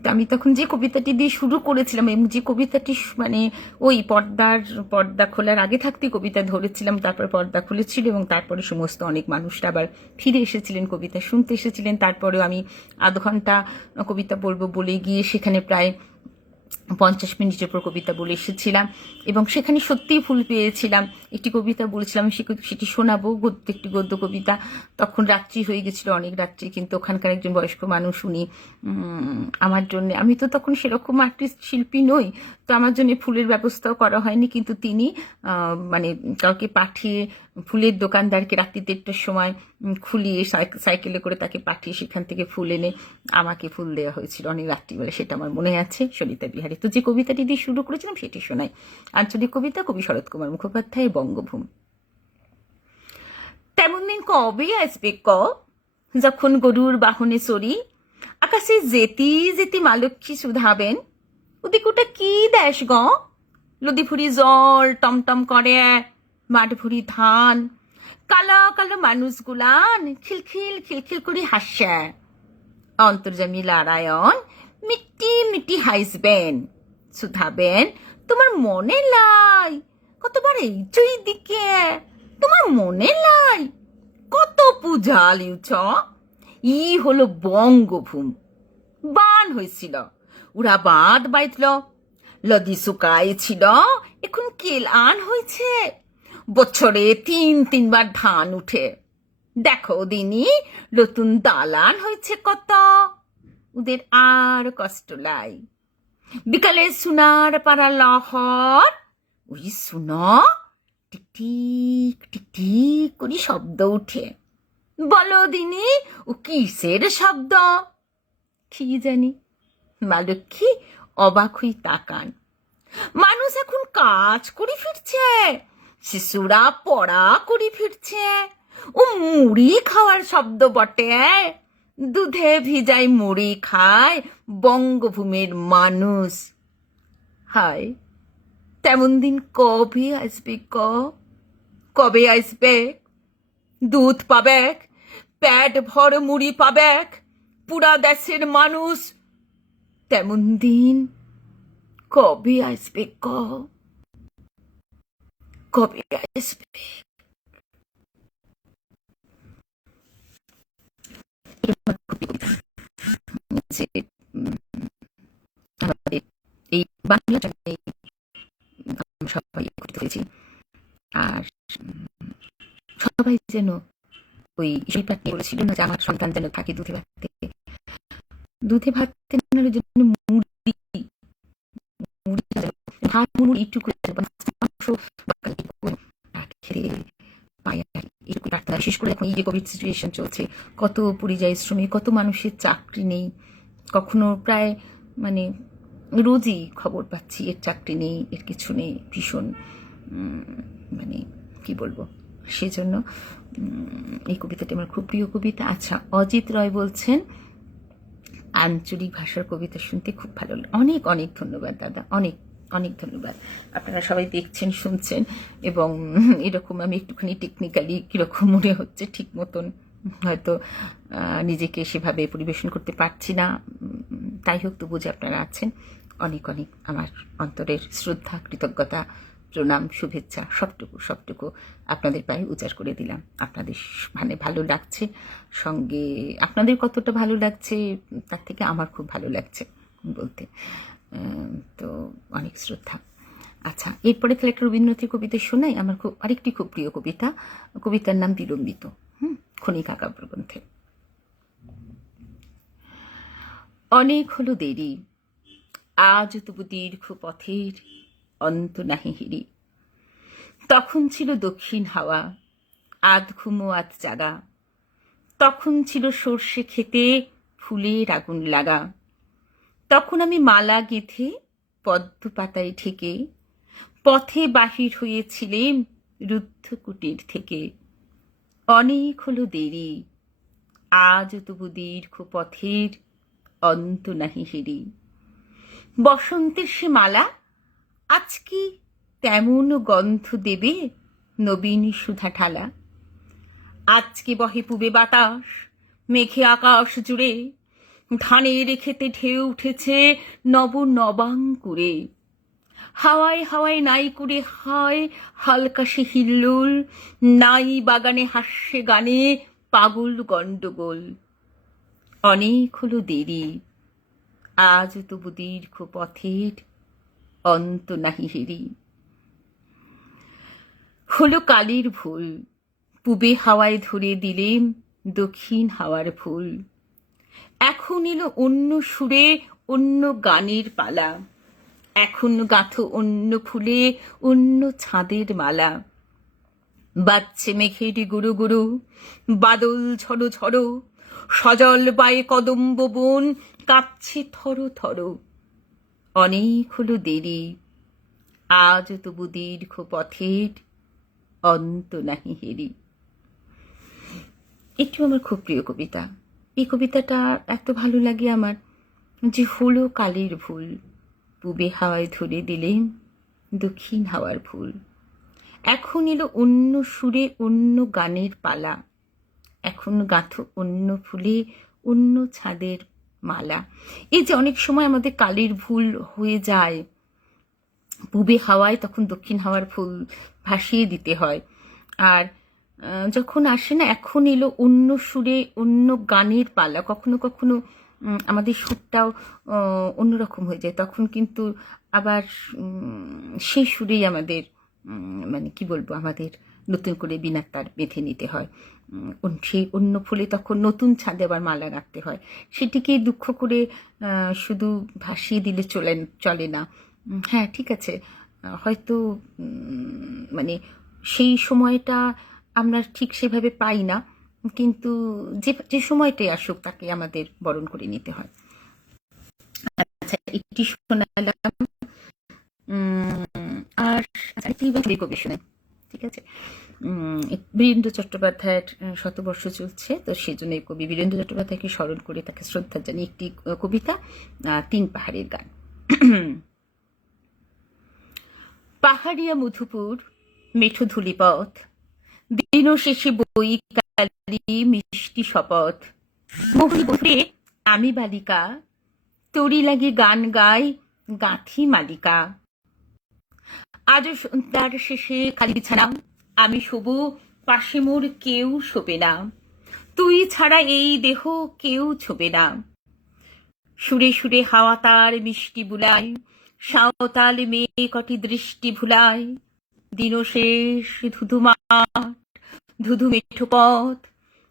তো আমি তখন যে কবিতাটি দিয়ে শুরু করেছিলাম এবং যে কবিতাটি মানে ওই পর্দা খোলার আগে থাকতেই কবিতা ধরেছিলাম, তারপর পর্দা খুলেছিল এবং তারপরে সমস্ত অনেক মানুষরা আবার ফিরে এসেছিলেন, কবিতা শুনতে এসেছিলেন। তারপরেও আমি আধ ঘন্টা কবিতা বলবো বলে গিয়ে সেখানে প্রায় 50 মিনিটের উপর কবিতা বলে এসেছিলাম এবং সেখানে সত্যিই ফুল পেয়েছিলাম। একটি কবিতা বলেছিলাম, সেটি শোনাবো, একটি গদ্য কবিতা। তখন রাত্রি হয়ে গেছিল, অনেক রাত্রি, কিন্তু ওখানকার একজন বয়স্ক মানুষ, উনি আমার জন্য, আমি তো তখন সেরকম আর্টিস্ট শিল্পী নই, তো আমার জন্য ফুলের ব্যবস্থাও করা হয়নি, কিন্তু তিনি মানে কাউকে পাঠিয়ে ফুলের দোকানদারকে রাত্রি 1টার সময় খুলিয়ে সাইকেলে করে তাকে পাঠিয়ে সেখান থেকে ফুল এনে আমাকে ফুল দেওয়া হয়েছিল অনেক রাত্রিবেলা, সেটা আমার মনে আছে। সলিতা বিহারী। তো যে কবিতাটি দিয়ে শুরু করেছিলাম সেটি শোনাই। আঞ্চলিক কবিতা, কবি শরৎ কুমার মুখোপাধ্যায়, বঙ্গভূম। তেমন দিন কবে আসবে যখন গরুর বাহনে চড়ি আকাশে যেতি যেতি মালক্ষী শুধাবেন, ওদিক ওটা কি দেশ লদি ভুরি জল টমটম করে, মাঠ ভুরি ধান, কালো কালো মানুষগুলান খিলখিল খিলখিল করে হাসে, অন্তর্যামী নারায়ণ মিটি মিটি হাসবেন, শুধাবেন তোমার মনে লাই কতবার এই দিকে, তোমার মনে লাই কত পূজা লিউছ, ই হলো বঙ্গভূম, বান হয়েছিল, ওরা বাঁধ বাইতল, লদি শুকাইছিল, এখন কেল আন হয়েছে, বছরে 3-3বার ধান উঠে, দেখো দিনই নতুন দালান হয়েছে কত, ওদের আর কষ্ট লাই, বিকালে সোনার পাড়া লহর, ওই শুনো টিকটিক টিকটিক করে শব্দ উঠে, বলো দিনি ও কিসের শব্দ, কি জানি, মা লক্ষ্মী অবাক হই তাকান, মানুষ এখন কাজ করে ফিরছে, শিশুরা পড়া করে ফিরছে, ও মুড়ি খাওয়ার শব্দ বটে, দুধে ভিজাই মুড়ি খায় বঙ্গভূমির মানুষ। হায়, তেমন দিন কবে আসবে কবে আসবে, দুধ পাবে, পেট ভর মুড়ি পাবে পুরা দেশের মানুষ, তেমন দিন কবে আসবে কবে আসবে। যে আমাদের এই বাংলাটাকে সবাই করতে পেরেছি, আর সবাই যেন ওই শিল্পা বলেছিল না যে আমার সন্তান যেন থাকে দুধে ভাত থেকে, দুধে ভাত জন্য মুড়ি মুড়ি ভাত মুড়ি একটু করে খেতে পাই, এটুকু প্রার্থনা। বিশেষ করে এখন এই যে কোভিড সিচুয়েশন চলছে, কত পরিযায়ী শ্রমিক, কত মানুষের চাকরি নেই, কখনো প্রায় মানে রোজই খবর পাচ্ছি এর চাকরি নেই, এর কিছু নেই, ভীষণ মানে কি বলবো, সেজন্য এই কবিতাটি আমার খুব প্রিয় কবিতা। আচ্ছা, অজিত রয় বলছেন আঞ্চলিক ভাষার কবিতা শুনতে খুব ভালো লাগে। অনেক অনেক ধন্যবাদ দাদা, অনেক অনেক ধন্যবাদ। আপনারা সবাই দেখছেন, শুনছেন, এবং এরকম আমি একটুখানি টেকনিক্যালি কীরকম মনে হচ্ছে, ঠিক মতন হয়তো নিজেকে সেভাবে পরিবেশন করতে পারছি না, তাই হোক, তবু যে আপনারা আছেন, অনেক অনেক আমার অন্তরের শ্রদ্ধা, কৃতজ্ঞতা, প্রণাম, শুভেচ্ছা সবটুকু আপনাদের পায়ে উজাড় করে দিলাম। আপনাদের মানে ভালো লাগছে, সঙ্গে আপনাদের কতটা ভালো লাগছে তার থেকে আমার খুব ভালো লাগছে বলতে, তো অনেক শ্রদ্ধা। আচ্ছা, এরপরে তাহলে একটা রবীন্দ্রনাথের কবিতা শোনাই, আমার আরেকটি খুব প্রিয় কবিতা, কবিতার নাম বিলম্বিত, ক্ষণিকা কাব্যগ্রন্থে। অনেক হলো দেরি, আজ তবু দীর্ঘ পথের অন্ত নাহি হিরি, তখন ছিল দক্ষিণ হাওয়া, আধ ঘুমো আধ জাগা, তখন ছিল সর্ষে খেতে ফুলের আগুন লাগা। তখন আমি মালা গেঁথে পদ্ম পাতায় ঠেকে পথে বাহির হয়েছিলেম রুদ্ধ কুটির থেকে। অনেক হলো দেরি, আজ তবু দীর্ঘ পথের অন্ত নাহি হেরি। বসন্তের সে মালা আজ কি তেমন গন্ধ দেবে নবীন সুধা ঠালা। আজকে বহে পুবে বাতাস, মেঘে আকাশ জুড়ে, ধানের খেতে ঢেউ উঠেছে নব নবাঙ্কুরে। হাওয়ায় হাওয়ায় নাই করে হয় হালকা সে হিল্লোল, নাই বাগানে হাস্যে গানে পাগল গণ্ডগোল। অনেক হলো দেরি, আজ তবু দীর্ঘ পথের অন্ত নাহি হেরি। হলো কালের ভুল, পূবে হাওয়ায় ধরে দিলেম দক্ষিণ হাওয়ার ফুল। এখন এলো অন্য সুরে অন্য গানের পালা, এখন গাঁথো অন্য ফুলে অন্য ছাদের মালা। বাজছে মেঘের গুরু গুরু, বাদল ঝড়ো ঝড়ো, সজল বায়ে কদম্ব বন কাঁপছে থরো থরো। অনেক হলো দেরি, আজ তবু দীর্ঘ পথের অন্ত নাহি হেরি। এটি আমার খুব প্রিয় কবিতা। এই কবিতাটা এত ভালো লাগে আমার যে হলো কালের ভুল, পূবে হাওয়ায় ধরে দিলেন দক্ষিণ হাওয়ার ফুল। এখন এলো অন্য সুরে অন্য গানের পালা, এখন গাঁথো অন্য ফুলে অন্য ছাদের মালা। এই যে অনেক সময় আমাদের কালের ভুল হয়ে যায়, পূবে হাওয়ায় তখন দক্ষিণ হাওয়ার ফুল ভাসিয়ে দিতে হয়। আর যখন আসে না এখন এলো অন্য সুরে অন্য গানের পালা, কখনো কখনো আমাদের সুরটাও অন্যরকম হয়ে যায়, তখন কিন্তু আবার সেই সুরেই আমাদের মানে কি বলবো, আমাদের নতুন করে বিনার তার বেঁধে নিতে হয়। সেই অন্য ফুলে তখন নতুন ছাদে আবার মালা রাখতে হয়। সেটিকে দুঃখ করে শুধু ভাসিয়ে দিলে চলে না। হ্যাঁ ঠিক আছে, হয়তো মানে সেই সময়টা আমরা ঠিক সেভাবে পাই না, কিন্তু যে সময়টাই আসুক তাকে আমাদের বরণ করে নিতে হয়। আচ্ছা, এটি শোনালাম। আর কবি শোনেন, ঠিক আছে। বীরেন্দ্র চট্টোপাধ্যায়ের শতবর্ষ চলছে, তো সেজন্য কবি বীরেন্দ্র চট্টোপাধ্যায়কে স্মরণ করে তাকে শ্রদ্ধা জানিয়ে একটি কবিতা, 3 পাহাড়ের গান। পাহাড়িয়া মধুপুর মেঠো ধূলিপথ, দিন শেষে বই কালি মিষ্টি শপথ। মোহনী বধুরে আমি বালিকা, তোরি লাগি গান গাই গাঁথি মালিকা। আজও সন্ধ্যার শেষে খালি বিছানা, আমি শোবো পাশে মোর কেউ শোবে না, তুই ছাড়া এই দেহ কেউ ছোবে না। সুরে সুরে হাওয়া তার মিষ্টি বুলাই, সাঁওতাল মেয়ে কটি দৃষ্টি ভুলাই। দিন শেষ ধুধু মাঠ, ধুধু মেঠো পথ,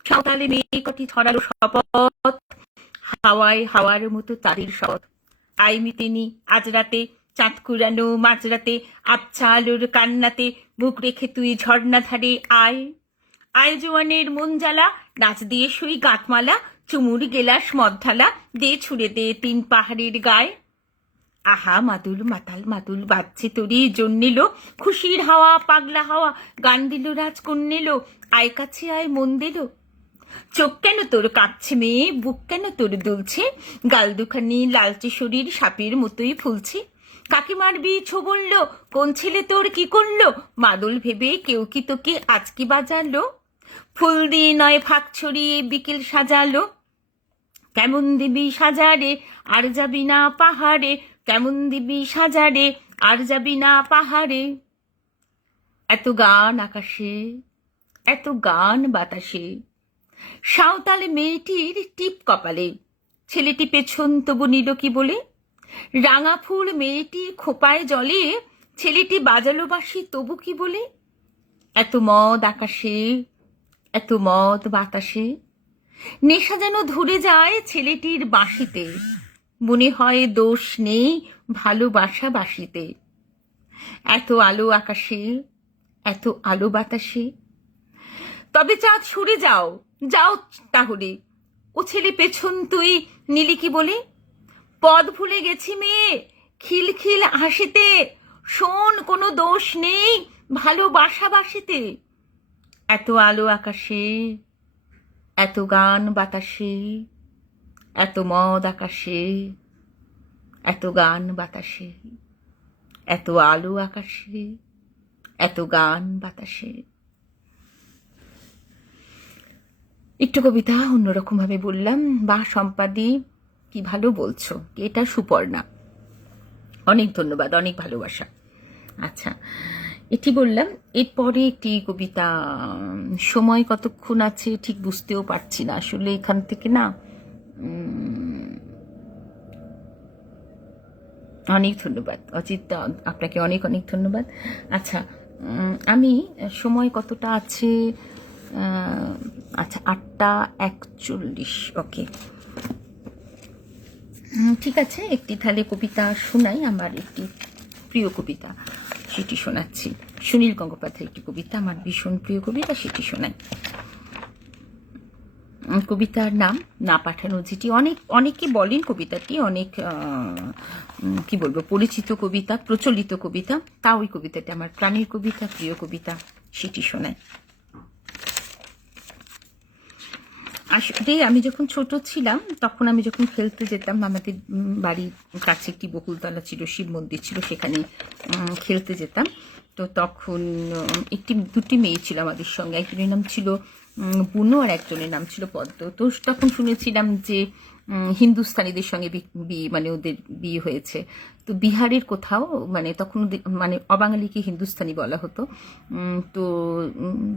সাঁওতালে মেয়ে কটি ছড়ালো শপথ। হাওয়ায় হাওয়ার মতো তাদের শপথ। আইমিতেনি আজ রাতে চাঁদ কুড়ানো মাঝরাতে, আবছা আলোর কান্নাতে মুখ রেখে তুই ঝর্ণা ধারে আয়। আয় জোয়ানের মন জ্বালা, নাচ দিয়ে শুই গাঁতমালা, চুমুর গেলাস মদ ঢালা, দে ছুড়ে দে 3 পাহাড়ের গায়ে। আহা মাদুল মাতাল মাদুল বাজছে তোরই জন্যেলো, খুশির হাওয়া পাগলা হাওয়া গান দিল রাজকন্যেলো। আয় কাছে আয় মন দিল, চোখ কেন তোর কাঁদছে মেয়ে, বুক কেন তোর দুলছে, গাল দুখানি লালচে শরীর সাপের মতোই ফুলছে। কাকে মারবি ছো বললো, কোন ছেলে তোর কি করলো, মাদল ভেবে কেউ কি তোকে আজ কি বাজালো। ফুল দিয়ে নয় ফাঁক ছড়িয়ে বিকেল সাজালো, কেমন দিবি সাজারে আর যাবি না পাহাড়ে, কেমন দিবি সাজারে আর যাবি না পাহাড়ে। এত গান আকাশে, এত গান বাতাসে, সাঁওতাল মেয়েটির টিপ কপালে, ছেলেটি পেছন তবু নিল কি বলে। রাঙা ফুল মেয়েটির খোপায় জলে, ছেলেটি বাজালো বাঁশি তবু কি বলে। এত মদ আকাশে, এত মদ বাতাসে, নেশা যেন ধরে যায় ছেলেটির বাঁশিতে, মনে হয় দোষ নেই ভালোবাসা বাঁশিতে। এত আলো আকাশে, এত আলো বাতাসে, তবে চাঁদ সরে যাও যাও তাহলে। ও ছেলে পেছন তুই নিলি কি বলে? পদ ভুলে গেছি মেয়ে, খিলখিল হাসিতে, শোন কোনো দোষ নেই ভালোবাসা বাসিতে। এত আলো আকাশে, এত গান বাতাসে, এত মদ আকাশে, এত গান বাতাসে, এত আলো আকাশে, এত গান বাতাসে। একটু কবিতা অন্যরকম ভাবে বললাম। বা সম্পাদি, কি ভালো বলছো, এটা সুপর্ণা, অনেক ধন্যবাদ, অনেক ভালোবাসা। আচ্ছা, এটি বললাম। এরপরে একটি কবিতা, সময় কতক্ষণ আছে ঠিক বুঝতেও পারছি না আসলে এখান থেকে না। অনেক ধন্যবাদ অজিত, আপনাকে অনেক অনেক ধন্যবাদ। আচ্ছা, আমি সময় কতটা আছে? আচ্ছা, 8:41। ওকে, ঠিক আছে। একটি তাহলে কবিতা শোনাই, আমার একটি প্রিয় কবিতা, সেটি শোনাচ্ছি। সুনীল গঙ্গোপাধ্যায়ের একটি কবিতা, আমার ভীষণ প্রিয় কবিতা, সেটি শোনাই। কবিতার নাম না পাঠানো চিঠি। অনেকে বলেন কবিতাটি অনেক কি বলবো, পরিচিত কবিতা, প্রচলিত কবিতা। তা ওই কবিতাটি আমার প্রাণের কবিতা, প্রিয় কবিতা, সেটি শোনাই। আসলে আমি যখন ছোট ছিলাম, তখন আমি যখন খেলতে যেতাম, আমাদের বাড়ির কাছে একটি বকুলতলা ছিল, শিব মন্দির ছিল, সেখানে খেলতে যেতাম। তো তখন দুটি মেয়ে ছিল আমাদের সঙ্গে, একজনের নাম ছিল বুনো আর একজনের নাম ছিল পদ্ম। তো তখন শুনেছিলাম যে হিন্দুস্তানিদের সঙ্গে মানে ওদের বিয়ে হয়েছে। তো বিহারের কোথাও, মানে তখন মানে অবাঙালিকে হিন্দুস্তানি বলা হতো। তো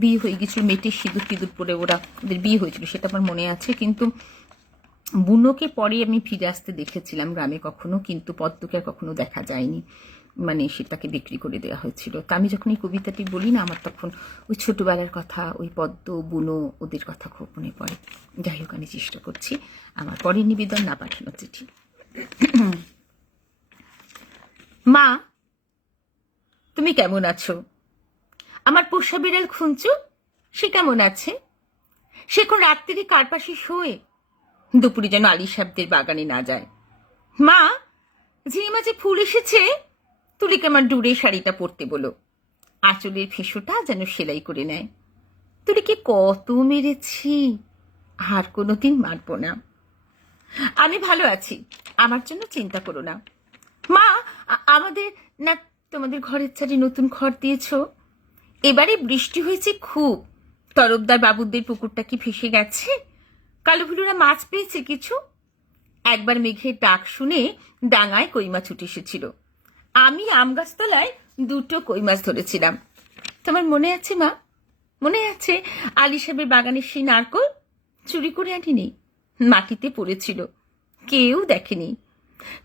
বিয়ে হয়ে গেছিল, মেয়েটির সিঁদুর টিঁদুর পরে ওদের বিয়ে হয়েছিল, সেটা আমার মনে আছে। কিন্তু বুনোকে পরে আমি ফিরে আসতে দেখেছিলাম গ্রামে কখনো, কিন্তু পদ্মকে আর কখনো দেখা যায়নি, মানে সেটাকে বিক্রি করে দেওয়া হয়েছিল। তা আমি যখন এই কবিতাটি বলি না, আমার তখন ওই ছোটবেলার কথা, ওই পদ্ম বুনো ওদের কথা খুব মনে পড়ে। যাই হোক, আমি চেষ্টা করছি আমার পরের নিবেদন, না পাঠানো চিঠি। মা, তুমি কেমন আছো? আমার পোষা বিড়াল খুঞ্চু, সে কেমন আছে? সে কোন রাত্রি কার পাশে শোয়ে? দুপুরে যেন আলী সাহেবদের বাগানে না যায়। মা, ঝিঙে মাঝে ফুল এসেছে, তুলিকে আমার ডুরে শাড়িটা পরতে বলো। আঁচলের ফেসোটা যেন সেলাই করে নেয়। তুলিকে কত মেরেছি, আর কোনোদিন মারব না। আমি ভালো আছি, আমার জন্য চিন্তা করো না। মা, আমাদের না তোমাদের ঘরের ছাড়ে নতুন ঘর দিয়েছ? এবারে বৃষ্টি হয়েছে খুব। তরফদার বাবুদের পুকুরটা কি ভেসে গেছে? কালো ভুলুরা মাছ পেয়েছে কিছু? একবার মেঘের ডাক শুনে ডাঙায় কই মাছ উঠে এসেছিল। আমি আম গাছতলায় 2টো কই মাছ ধরেছিলাম। তোমার মনে আছে মা? মনে আছে আলী সাহেবের বাগানের সেই নারকল? চুরি করে আনিনি, মাটিতে পড়েছিল, কেউ দেখেনি।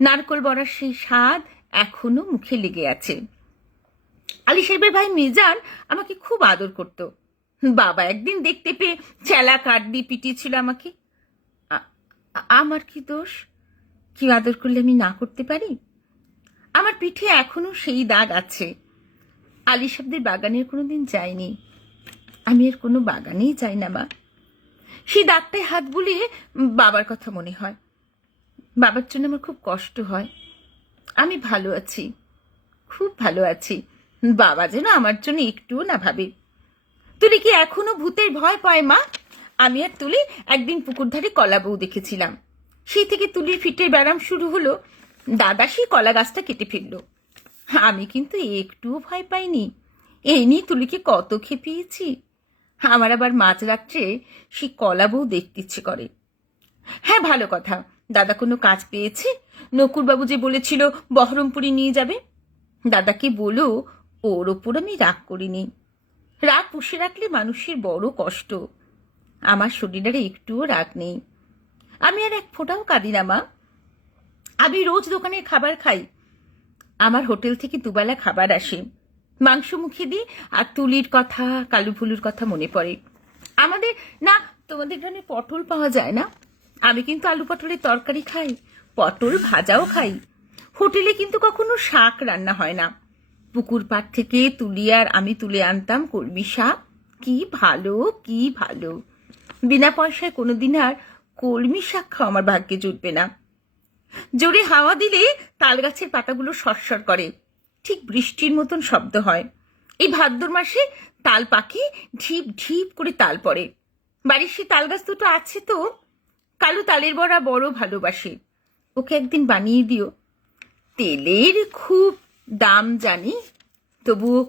নারকল বড়ার সেই স্বাদ এখনো মুখে লেগে আছে। আলী সাহেবের ভাই মিজান আমাকে খুব আদর করত। বাবা একদিন দেখতে পেয়ে চেলা কাঠ দিয়ে পিটিয়েছিল আমাকে। আমার কি দোষ? কি আদর করলে আমি না করতে পারি? আমার পিঠে এখনো সেই দাগ আছে। আলী সাহেবদের বাগানের কোনোদিন যাইনি, আমি আর কোনো বাগানেই যাই না মা। সেই দাগটায় হাত বুলিয়ে বাবার কথা মনে হয়। বাবার জন্য আমার খুব কষ্ট হয়। আমি ভালো আছি, খুব ভালো আছি। বাবা যেন আমার জন্য একটুও না ভাবে। তুলি কি এখনো ভূতের ভয় পায় মা? আমি আর তুলি একদিন পুকুর ধারে কলা বউ দেখেছিলাম। সেই থেকে তুলির ফিটের ব্যারাম শুরু হলো। দাদা সেই কলা গাছটা কেটে ফেললো। আমি কিন্তু একটুও ভয় পাইনি। এই নিয়ে তুলিকে কত খেপিয়েছি। আমার আবার মাঝরাত্রে সেই কলা বউ দেখতে ইচ্ছে করে। হ্যাঁ, ভালো কথা, দাদা কোনো কাজ পেয়েছে? নকুরবাবু যে বলেছিল বহরমপুরে নিয়ে যাবে। দাদাকে বলো ওর ওপর আমি রাগ করিনি। রাগ পুষে রাখলে মানুষের বড় কষ্ট। আমার শরীরের একটুও রাগ নেই। আমি আর এক ফোঁটাও কাঁদি না মা। আমি রোজ দোকানে খাবার খাই। আমার হোটেল থেকে দুবেলা খাবার আসে। মাংস মুখে দিই, আর তুলির কথা, কালু ফুলুর কথা মনে পড়ে। আমাদের না, তোমাদের এখানে পটল পাওয়া যায় না। আমি কিন্তু আলু পটলের তরকারি খাই, পটল ভাজাও খাই। হোটেলে কিন্তু কখনো শাক রান্না হয় না। পুকুর পাড় থেকে তুলি আর আমি তুলে আনতাম কলমি শাক। কি ভালো, কি ভালো। বিনা পয়সায় কোনোদিন আর কলমি শাক খাওয়া আমার ভাগ্যে জুটবে না। জোরে হাওয়া দিলে তাল গাছের পাতাগুলো সরসর করে, ঠিক বৃষ্টির মতন শব্দ হয়। এই ভাদ্র মাসে তাল পাখি ঢিপ ঢিপ করে তাল পড়ে। বাড়ির সে তাল গাছ দুটো আছে তো, কালু তালের বড়া বড় ভালোবাসে। ওকে একদিন বানিয়ে দিও। তেলের খুব দাম জানি, তবুও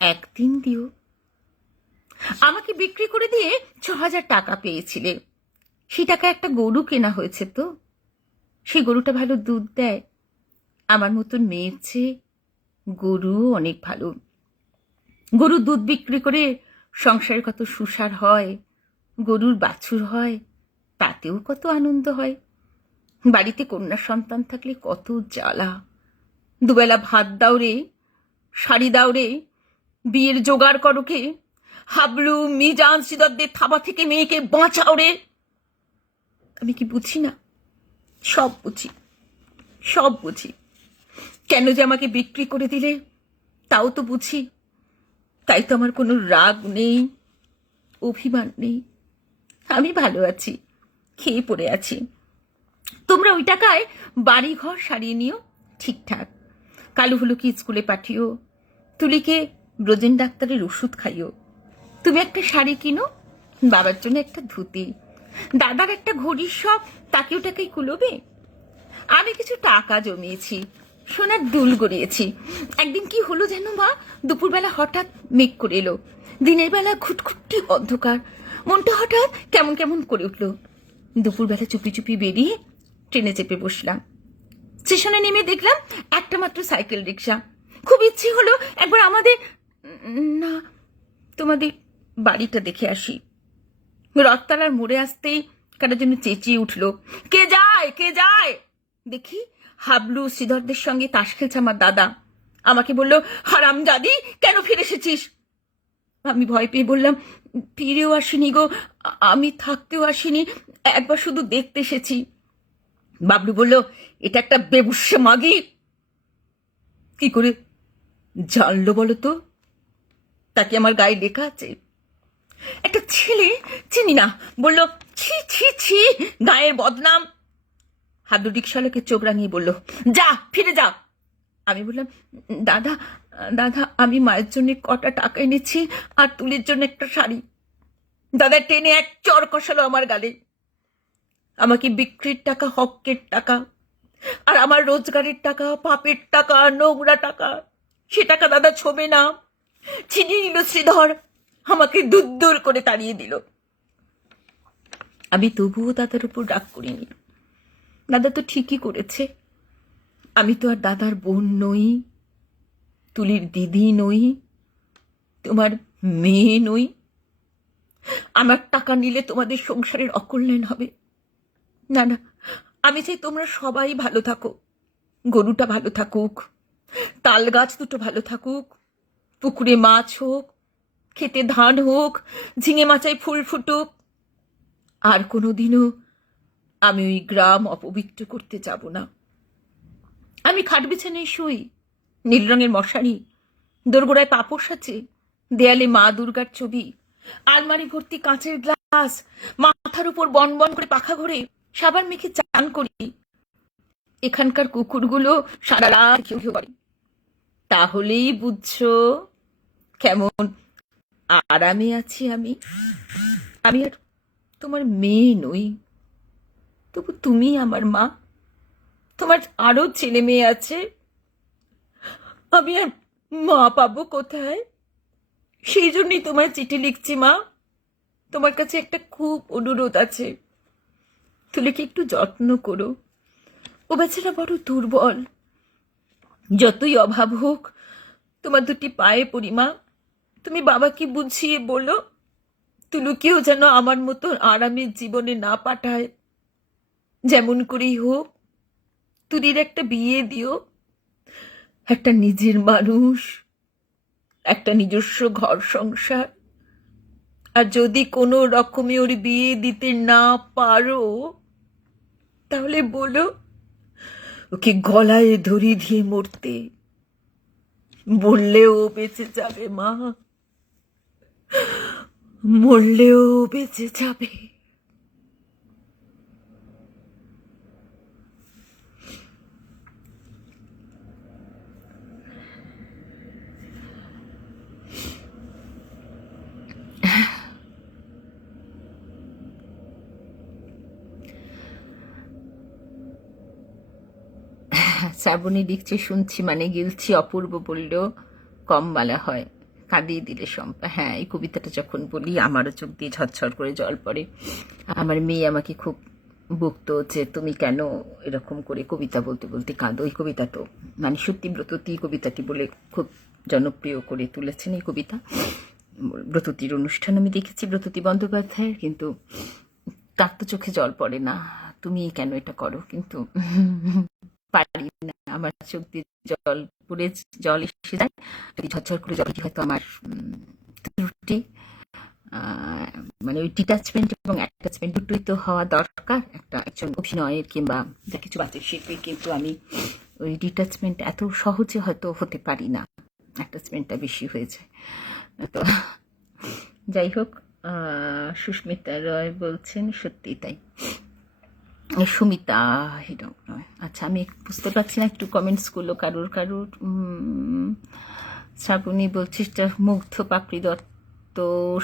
একদিন দিও। আমাকে বিক্রি করে দিয়ে 6,000 টাকা পেয়েছিলে। সেই টাকা একটা গরু কেনা হয়েছে তো। সেই গরুটা ভালো দুধ দেয়। আমার মতন মেয়ের চেয়ে গরুও অনেক ভালো। গরুর দুধ বিক্রি করে সংসারে কত সুসার হয়, গরুর বাছুর হয়, তাতেও কত আনন্দ হয়। বাড়িতে কন্যা সন্তান থাকলে কত জ্বালা। দুবেলা ভাত দাও রে, শাড়ি দাও রে, বিয়ের জোগাড় করো কে, হাবলু মিজান সিদরদের থাবা থেকে মেয়েকে বাঁচাও রে। আমি কি বুঝি না? সব বুঝি, সব বুঝি। কেন যে আমাকে বিক্রি করে দিলে তাও তো বুঝি। তাই তো আমার কোনো রাগ নেই, অভিমান নেই। আমি ভালো আছি, খেয়ে পড়ে আছি। তোমরা ওই টাকায় বাড়ি ঘর সারিয়ে নিও ঠিকঠাক। কালু হলুকে স্কুলে পাঠিও, তুলিকে ব্রজেন ডাক্তারের ওষুধ খাইও। তুমি একটা শাড়ি কিনো, বাবার জন্য একটা ধুতি, দাদার একটা ঘড়ির শখ, তাকেও টাকাই কুলোবে। আমি কিছু টাকা জমিয়েছি, সোনার দুল গড়িয়েছি। একদিন কি হলো যেন মা, দুপুরবেলা হঠাৎ মেঘ করে এলো, দিনের বেলা খুটখুট্টি অন্ধকার, মনটা হঠাৎ কেমন কেমন করে উঠল। দুপুরবেলা চুপি চুপি বেরিয়ে ট্রেনে চেপে বসলাম। স্টেশনে নেমে দেখলাম একটা মাত্র সাইকেল রিক্সা। খুব ইচ্ছে হলো একবার আমাদের না তোমাদের বাড়িটা দেখে আসি। রথতলার মোড়ে আসতেই কারোর জন্য চেঁচিয়ে উঠল, কে যায়, কে যায়? দেখি হাবলু শ্রীধরদের সঙ্গে তাস খেলছে আমার দাদা। আমাকে বলল, হারামজাদি, কেন ফিরে এসেছিস? আমি ভয় পেয়ে বললাম, ফিরেও আসিনি গো, আমি থাকতেও আসিনি, একবার শুধু দেখতে এসেছি। বাবলু বলল, এটা একটা বেবুসে মাগি। কি করে জানলো বলো তো? তাকে আমার গায়ে লেখা আছে। একটা ছেলে চিনি না বলল, ছি ছি ছি, গায়ের বদনাম। হাবলু রিক্সাওয়ালাকে চোখ রাঙিয়ে বলল, যা, ফিরে যা। আমি বললাম, দাদা দাদা, আমি মায়ের জন্য কটা টাকা এনেছি আর তুলির জন্য একটা শাড়ি। দাদা টেনে এক চর কষালো আমার গালে। আমাকে বিক্রির টাকা, হকের টাকা, আর আমার রোজগারের টাকা, পাপের টাকা, নোংরা টাকা, সে টাকা দাদা ছোবে না। ছিনিয়ে নিল শ্রীধর, আমাকে দূর করে তাড়িয়ে দিল। আমি তবুও দাদার উপর রাগ করিনি। দাদা তো ঠিকই করেছে। আমি তো আর দাদার বোন নই, তুলির দিদি নই, তোমার মেয়ে নই। আমার টাকা নিলে তোমাদের সংসারের অকল্যাণ হবে। না না, আমি চাই তোমরা সবাই ভালো থাকো। গরুটা ভালো থাকুক, তাল গাছ দুটো ভালো থাকুক, পুকুরে মাছ হোক, খেতে ধান হোক, ঝিঙে মাচায় ফুল ফুটুক। আর কোনোদিনও আমি ওই গ্রাম অপবিত্র করতে যাব না। আমি খাট বিছানায় শুই, নীল রঙের মশারি, দোরগোড়ায় পাপোশ আছে, দেয়ালে মা দুর্গার ছবি, আলমারি ভর্তি কাঁচের গ্লাস, মাথার উপর বন বন করে পাখা ঘোরে, সাবান মেখে চান করি। এখানকার কুকুরগুলো সারা রাত ঘেউ ঘেউ করে। তাহলেই বুঝছো কেমন আরামে আছি আমি। আমি আর তোমার মেয়ে নই, তবু তুমি আমার মা। তোমার আরো ছেলে মেয়ে আছে, আমি আর মা পাবো কোথায়? সেই জন্যই তোমায় চিঠি লিখছি মা। তোমার কাছে একটা খুব অনুরোধ আছে, তুলিকে একটু যত্ন করো। ও বেচারা বড় দুর্বল। যতই অভাব হোক, তোমার দুটি পায়ে পড়ি মা। তুমি বাবাকে বুঝিয়ে বলো, তুলুকেও যেন আমার মতো আরামের জীবনে না পাঠায়। যেমন করেই হোক তুলির একটা বিয়ে দিও, একটা নিজের মানুষ, একটা নিজস্ব ঘর সংসার। আর যদি কোনো রকমে ওর বিয়ে দিতে না পারো, তাহলে বলো ওকে গলায় দড়ি দিয়ে মরতে। বললে ও বেঁচে যাবে মা, মরলেও বেঁচে যাবে। শ্রাবণী লিখছে, শুনছি মানে গিলছি, অপূর্ব বললেও কম বলা হয়, কাঁদিয়ে দিলে সম্পা। হ্যাঁ, এই কবিতাটা যখন বলি আমারও চোখ দিয়ে ঝরঝর করে জল পড়ে। আমার মেয়ে আমাকে খুব বকতো যে তুমি কেন এরকম করে কবিতা বলতে বলতে কাঁদো। এই কবিতা তো মানে সত্যি ব্রততী কবিতাটি বলে খুব জনপ্রিয় করে তুলেছেন এই কবিতা। ব্রততীর অনুষ্ঠান আমি দেখেছি ব্রততী বন্দ্যোপাধ্যায়ের, কিন্তু তার তো চোখে জল পড়ে না, তুমি কেন এটা করো, কিন্তু পারি না, আমার চোখ দিয়ে জল পড়ে জল এসে যায়। যদি ঝরঝর করে জল হয়তো আমার ত্রুটি, মানে ওই ডিটাচমেন্ট এবং অ্যাটাচমেন্ট দুটোই তো হওয়া দরকার একটা একজন অভিনয়ের কিংবা যা কিছু বাচ্চার শিল্পীর, কিন্তু আমি ওই ডিটাচমেন্ট এত সহজে হয়তো হতে পারি না, অ্যাটাচমেন্টটা বেশি হয়ে যায়। তো যাই হোক, সুস্মিতা রয় বলছেন সত্যি তাই। সুমিতা হিরক নয়, আচ্ছা আমি বুঝতে পারছি না, একটু কমেন্টসগুলো কারোর কারোর। শ্রাবণী বলছিস মুগ্ধ, পাপড়ি দত্ত,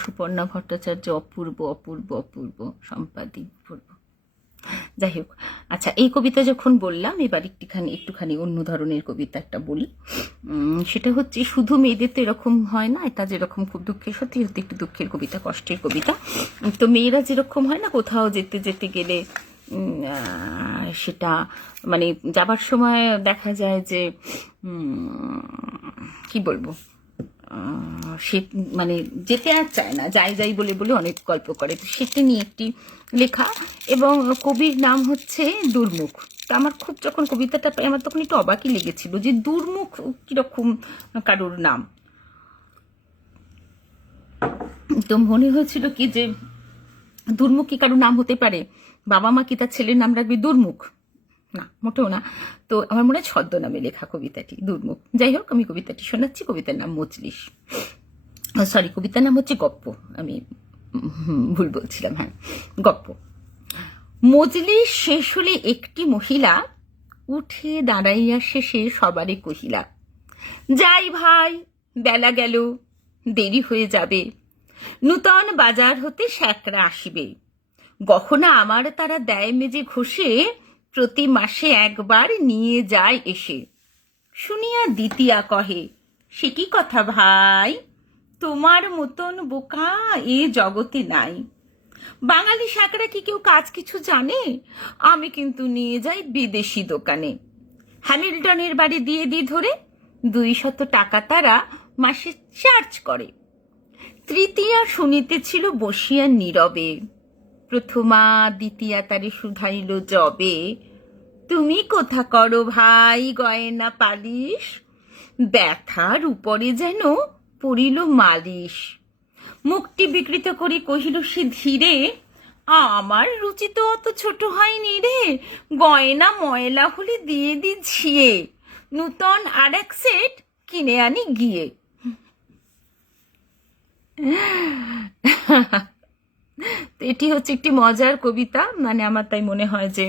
সুপর্ণা ভট্টাচার্য, অপূর্ব অপূর্ব অপূর্ব, সম্পাদি অপূর্ব। যাই হোক, আচ্ছা এই কবিতা যখন বললাম, এবার একটুখানি অন্য ধরনের কবিতা একটা বলি। সেটা হচ্ছে, শুধু মেয়েদের তো এরকম হয় না, এটা যেরকম খুব দুঃখের, সত্যি সত্যি একটু দুঃখের কবিতা, কষ্টের কবিতা। তো মেয়েরা যেরকম হয় না, কোথাও যেতে যেতে গেলে সেটা মানে যাবার সময় দেখা যায় যে কি বলবো, সে মানে যেতে আর চায় না, যাই যাই বলে বলে অনেক গল্প করে। তো সেটা নিয়ে একটি লেখা, এবং কবির নাম হচ্ছে দুর্মুখ। তা আমার খুব যখন কবিতাটা পাই আমার তখন একটু অবাকই লেগেছিল যে দুর্মুখ কিরকম কারোর নাম। তো মনে হয়েছিল কি যে দুর্মুখ কি কারোর নাম হতে পারে? বাবা মা কি তার ছেলের নাম রাখবে দুর্মুখ? না, মোটেও না। তো আমার মনে হয় ছদ্মনামে লেখা কবিতাটি দুর্মুখ। যাই হোক, আমি কবিতাটি শোনাচ্ছি। কবিতার নাম মজলিস, সরি কবিতার নাম হচ্ছে গপ্প, আমি ভুল বলছিলাম, হ্যাঁ গপ্প। মজলিস শেষ হলে একটি মহিলা উঠে দাঁড়াইয়া শেষে সবারে কহিলা, যাই ভাই, বেলা গেল, দেরি হয়ে যাবে, নূতন বাজার হতে শ্যাকরা আসিবে, গহনা আমার তারা দেয় মেজে ঘষে, প্রতি মাসে একবার নিয়ে যায় এসে। শুনিয়া দ্বিতীয়া কহে, সে কি কথা ভাই, তোমার মতন বোকা এ জগতে নাই, বাঙালি শাকরা কি কেউ কাজ কিছু জানে, আমি কিন্তু নিয়ে যাই বিদেশি দোকানে, হ্যামিল্টনের বাড়ি দিয়ে দি ধরে, 200 টাকা তারা মাসে চার্জ করে। তৃতীয়া শুনিতেছিল বসিয়া নীরবে, প্রথমা দ্বিতীয়া তারে শুধাইল জবে, তুমি কোথা করো ভাই গয়না পালিশ, ব্যথার উপরে যেন পড়িল মালিশ, মুখটি বিকৃত করে কহিল সে ধীরে, আমার রুচি তো অত ছোট হয়নি রে, গয়না ময়লা হলে দিয়ে দি ঝিয়ে, নূতন আর এক সেট কিনে আনি গিয়ে। এটি হচ্ছে একটি মজার কবিতা, মানে আমার তাই মনে হয় যে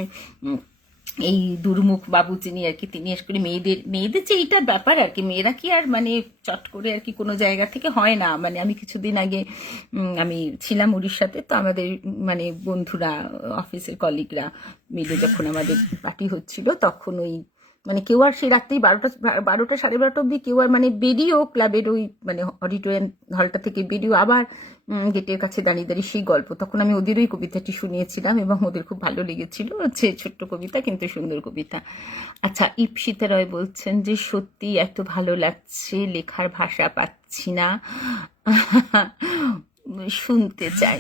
এই দুর্মুখ বাবু যিনি আর কি, তিনি আসলে মেয়েদের যে এইটার ব্যাপার আর কি, মেয়েরা কি আর মানে চট করে আর কি কোনো জায়গা থেকে হয় না। মানে আমি কিছুদিন আগে আমি ছিলাম উড়িষ্যাতে, তো আমাদের মানে বন্ধুরা, অফিসের কলিগরা মিলে যখন আমাদের পার্টি হচ্ছিল, তখন ওই মানে কেউ আর সেই রাত্রি 12টা 12:30 অব্দি কেউ আর মানে বেরিয়েও ক্লাবের ওই মানে অডিটোরিয়াম হলটা থেকে বেরিয়েও আবার গেটের কাছে দাঁড়িয়ে দাঁড়িয়ে সেই গল্প। তখন আমি ওদের ওই কবিতাটি শুনিয়েছিলাম এবং ওদের খুব ভালো লেগেছিল। হচ্ছে ছোট্ট কবিতা কিন্তু সুন্দর কবিতা। আচ্ছা, ইপসিতা রয় বলছেন যে সত্যি এত ভালো লাগছে, লেখার ভাষা পাচ্ছি না, শুনতে চাই।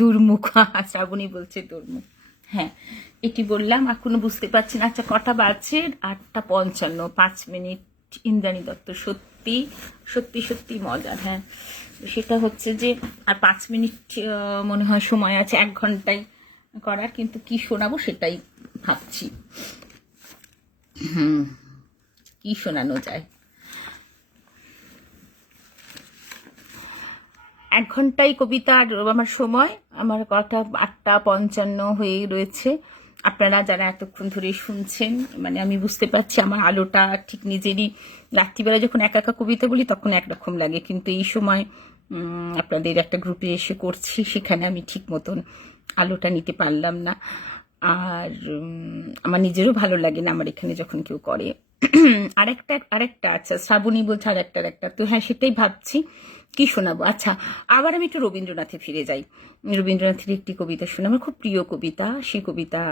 দুর্মুখ, শ্রাবণী বলছে দুর্মুখ। হ্যাঁ, এটি বললাম, এখনো বুঝতে পারছি না। আচ্ছা, কটা বাজছে? 8:55, 5 মিনিট। ইন্দ্রাণী দত্ত, সত্যি সত্যি সত্যি মজার। হ্যাঁ, সেটা হচ্ছে যে আর 5 মিনিট মনে হয় সময় আছে 1 ঘন্টায় করার, কিন্তু কি শোনাবো সেটাই ভাবছি। কি শোনানো যায়? 1 ঘন্টাই কবিতার আমার সময়, আমার কথা 8:55 হয়ে রয়েছে। আপনারা যারা এতক্ষণ ধরে শুনছেন, মানে আমি বুঝতে পারছি আমার আলোটা ঠিক নিজেরই, রাত্রিবেলা যখন একা একা কবিতা বলি তখন একরকম লাগে, কিন্তু এই সময় আপনাদের একটা গ্রুপে এসে করছি, সেখানে আমি ঠিক মতন আলোটা নিতে পারলাম না। আর আমার নিজেরও ভালো লাগে না আমার এখানে যখন কেউ করে। আরেকটা আচ্ছা, শ্রাবণী বলছে আরেকটা, তো হ্যাঁ সেটাই ভাবছি কি শোনাবো। আচ্ছা, আবার আমি একটু রবীন্দ্রনাথে ফিরে যাই। রবীন্দ্রনাথের একটি কবিতা শোনা, আমার খুব প্রিয় কবিতা, সেই কবিতা